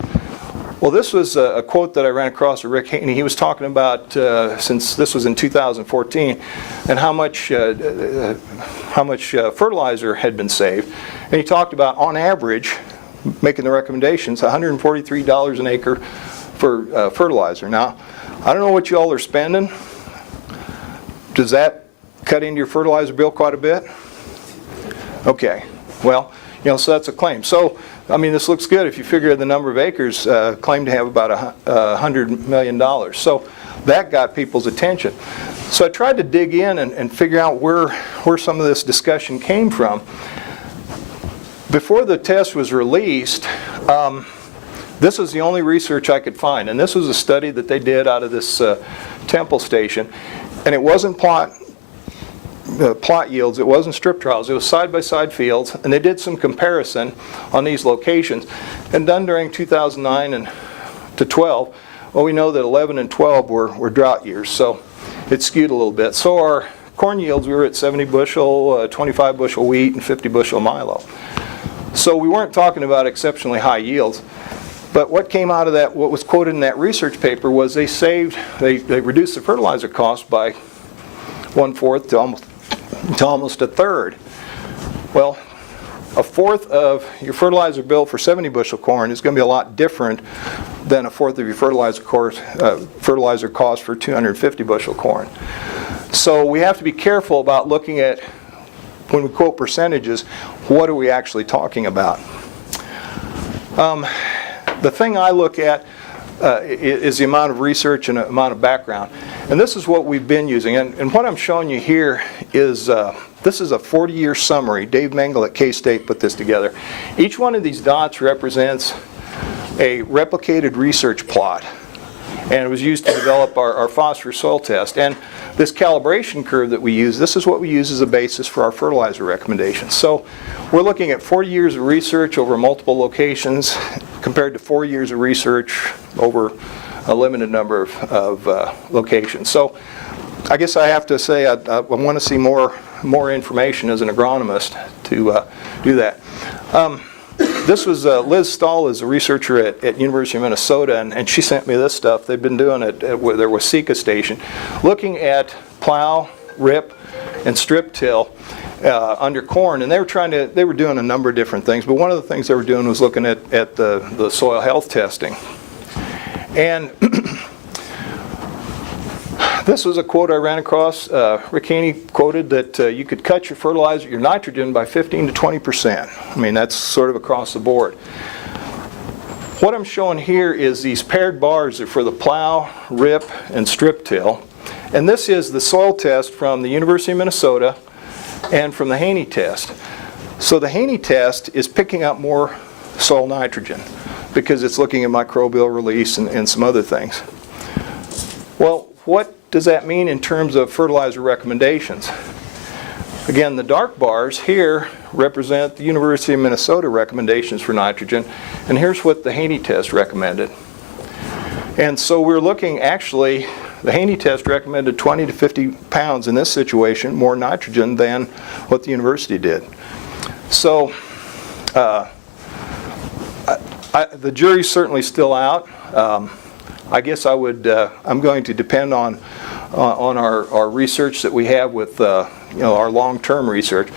Well, this was a quote that I ran across with Rick Haney. He was talking about, since this was in 2014, and how much fertilizer had been saved. And he talked about, on average, making the recommendations, $143 an acre for fertilizer. Now, I don't know what you all are spending. Does that cut into your fertilizer bill quite a bit? Okay, well, so that's a claim. So, I mean, this looks good if you figure the number of acres claimed to have about $100 million. So that got people's attention. So I tried to dig in and figure out where some of this discussion came from. Before the test was released, this was the only research I could find. And this was a study that they did out of this Temple station. And it wasn't plot yields, it wasn't strip trials, it was side-by-side fields, and they did some comparison on these locations. And done during 2009 and to 12, well, we know that 11 and 12 were drought years, so it skewed a little bit. So our corn yields, we were at 70 bushel, 25 bushel wheat, and 50 bushel milo. So we weren't talking about exceptionally high yields. But what came out of that, what was quoted in that research paper, was they reduced the fertilizer cost by 1/4 to almost a third. Well, a fourth of your fertilizer bill for 70 bushel corn is going to be a lot different than a fourth of your fertilizer cost for 250 bushel corn. So we have to be careful about looking at, when we quote percentages, what are we actually talking about? The thing I look at is the amount of research and amount of background. And this is what we've been using. And what I'm showing you here is, this is a 40-year summary. Dave Mengel at K-State put this together. Each one of these dots represents a replicated research plot. And it was used to develop our phosphorus soil test. And this calibration curve that we use, this is what we use as a basis for our fertilizer recommendations. So we're looking at 40 years of research over multiple locations compared to 4 years of research over a limited number of locations. So I guess I have to say I want to see more information as an agronomist to do that. This was Liz Stahl is a researcher at University of Minnesota, and she sent me this stuff. They've been doing it at their Vocasek station, looking at plow, rip, and strip till under corn, and they were doing a number of different things. But one of the things they were doing was looking at the soil health testing. And this was a quote I ran across. Rick Haney quoted that you could cut your fertilizer, your nitrogen, by 15 to 20%. I mean, that's sort of across the board. What I'm showing here is these paired bars are for the plow, rip, and strip till. And this is the soil test from the University of Minnesota and from the Haney test. So the Haney test is picking up more soil nitrogen because it's looking at microbial release and some other things. Well, what does that mean in terms of fertilizer recommendations? Again, the dark bars here represent the University of Minnesota recommendations for nitrogen, and here's what the Haney test recommended. And so we're looking, actually, the Haney test recommended 20 to 50 pounds in this situation, more nitrogen than what the university did. So the jury's certainly still out. I guess I'm going to depend on our research that we have with our long-term research.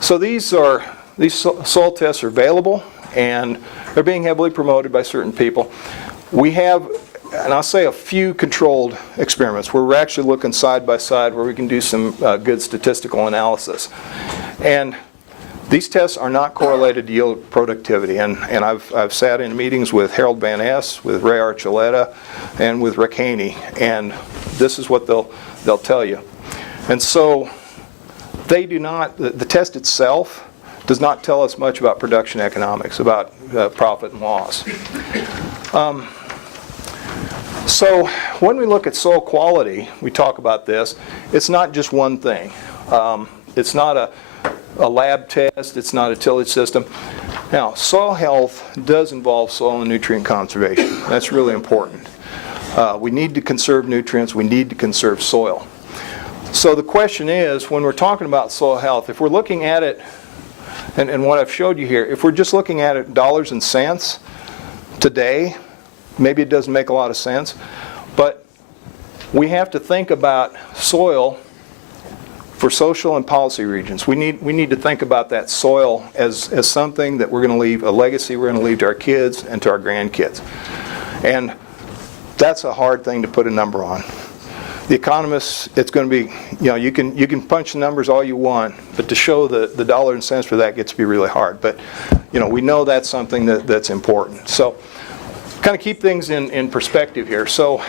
So these soil tests are available, and they're being heavily promoted by certain people. We have, and I'll say, a few controlled experiments where we're actually looking side by side, where we can do some good statistical analysis. And these tests are not correlated to yield productivity, and I've sat in meetings with Harold Van Ness, with Ray Archuleta, and with Rick Haney, and this is what they'll tell you. And so they do not, the test itself does not tell us much about production economics, about profit and loss. So when we look at soil quality, we talk about this, it's not just one thing. It's not a lab test, it's not a tillage system. Now, soil health does involve soil and nutrient conservation. That's really important. We need to conserve nutrients, we need to conserve soil. So the question is, when we're talking about soil health, if we're looking at it, and what I've showed you here, if we're just looking at it dollars and cents today, maybe it doesn't make a lot of sense, but we have to think about soil for social and policy regions. We need to think about that soil as something that we're going to leave, a legacy we're going to leave to our kids and to our grandkids. And that's a hard thing to put a number on. The economists, it's going to be, you can punch the numbers all you want, but to show the dollar and cents for that gets to be really hard. But we know that's something that's important. So kind of keep things in perspective here. So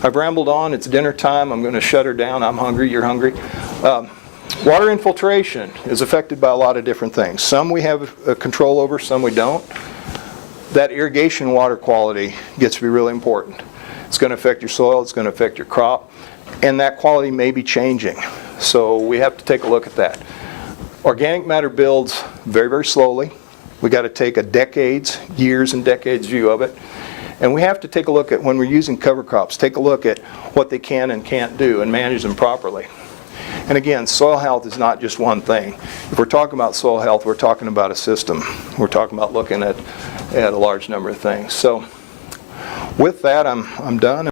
I've rambled on. It's dinner time. I'm going to shut her down. I'm hungry. You're hungry. Water infiltration is affected by a lot of different things. Some we have control over, some we don't. That irrigation water quality gets to be really important. It's going to affect your soil. It's going to affect your crop. And that quality may be changing. So we have to take a look at that. Organic matter builds very, very slowly. We've got to take a years and decades view of it. And we have to take a look at, when we're using cover crops, take a look at what they can and can't do and manage them properly. And again, soil health is not just one thing. If we're talking about soil health, we're talking about a system. We're talking about looking at a large number of things. So with that, I'm done.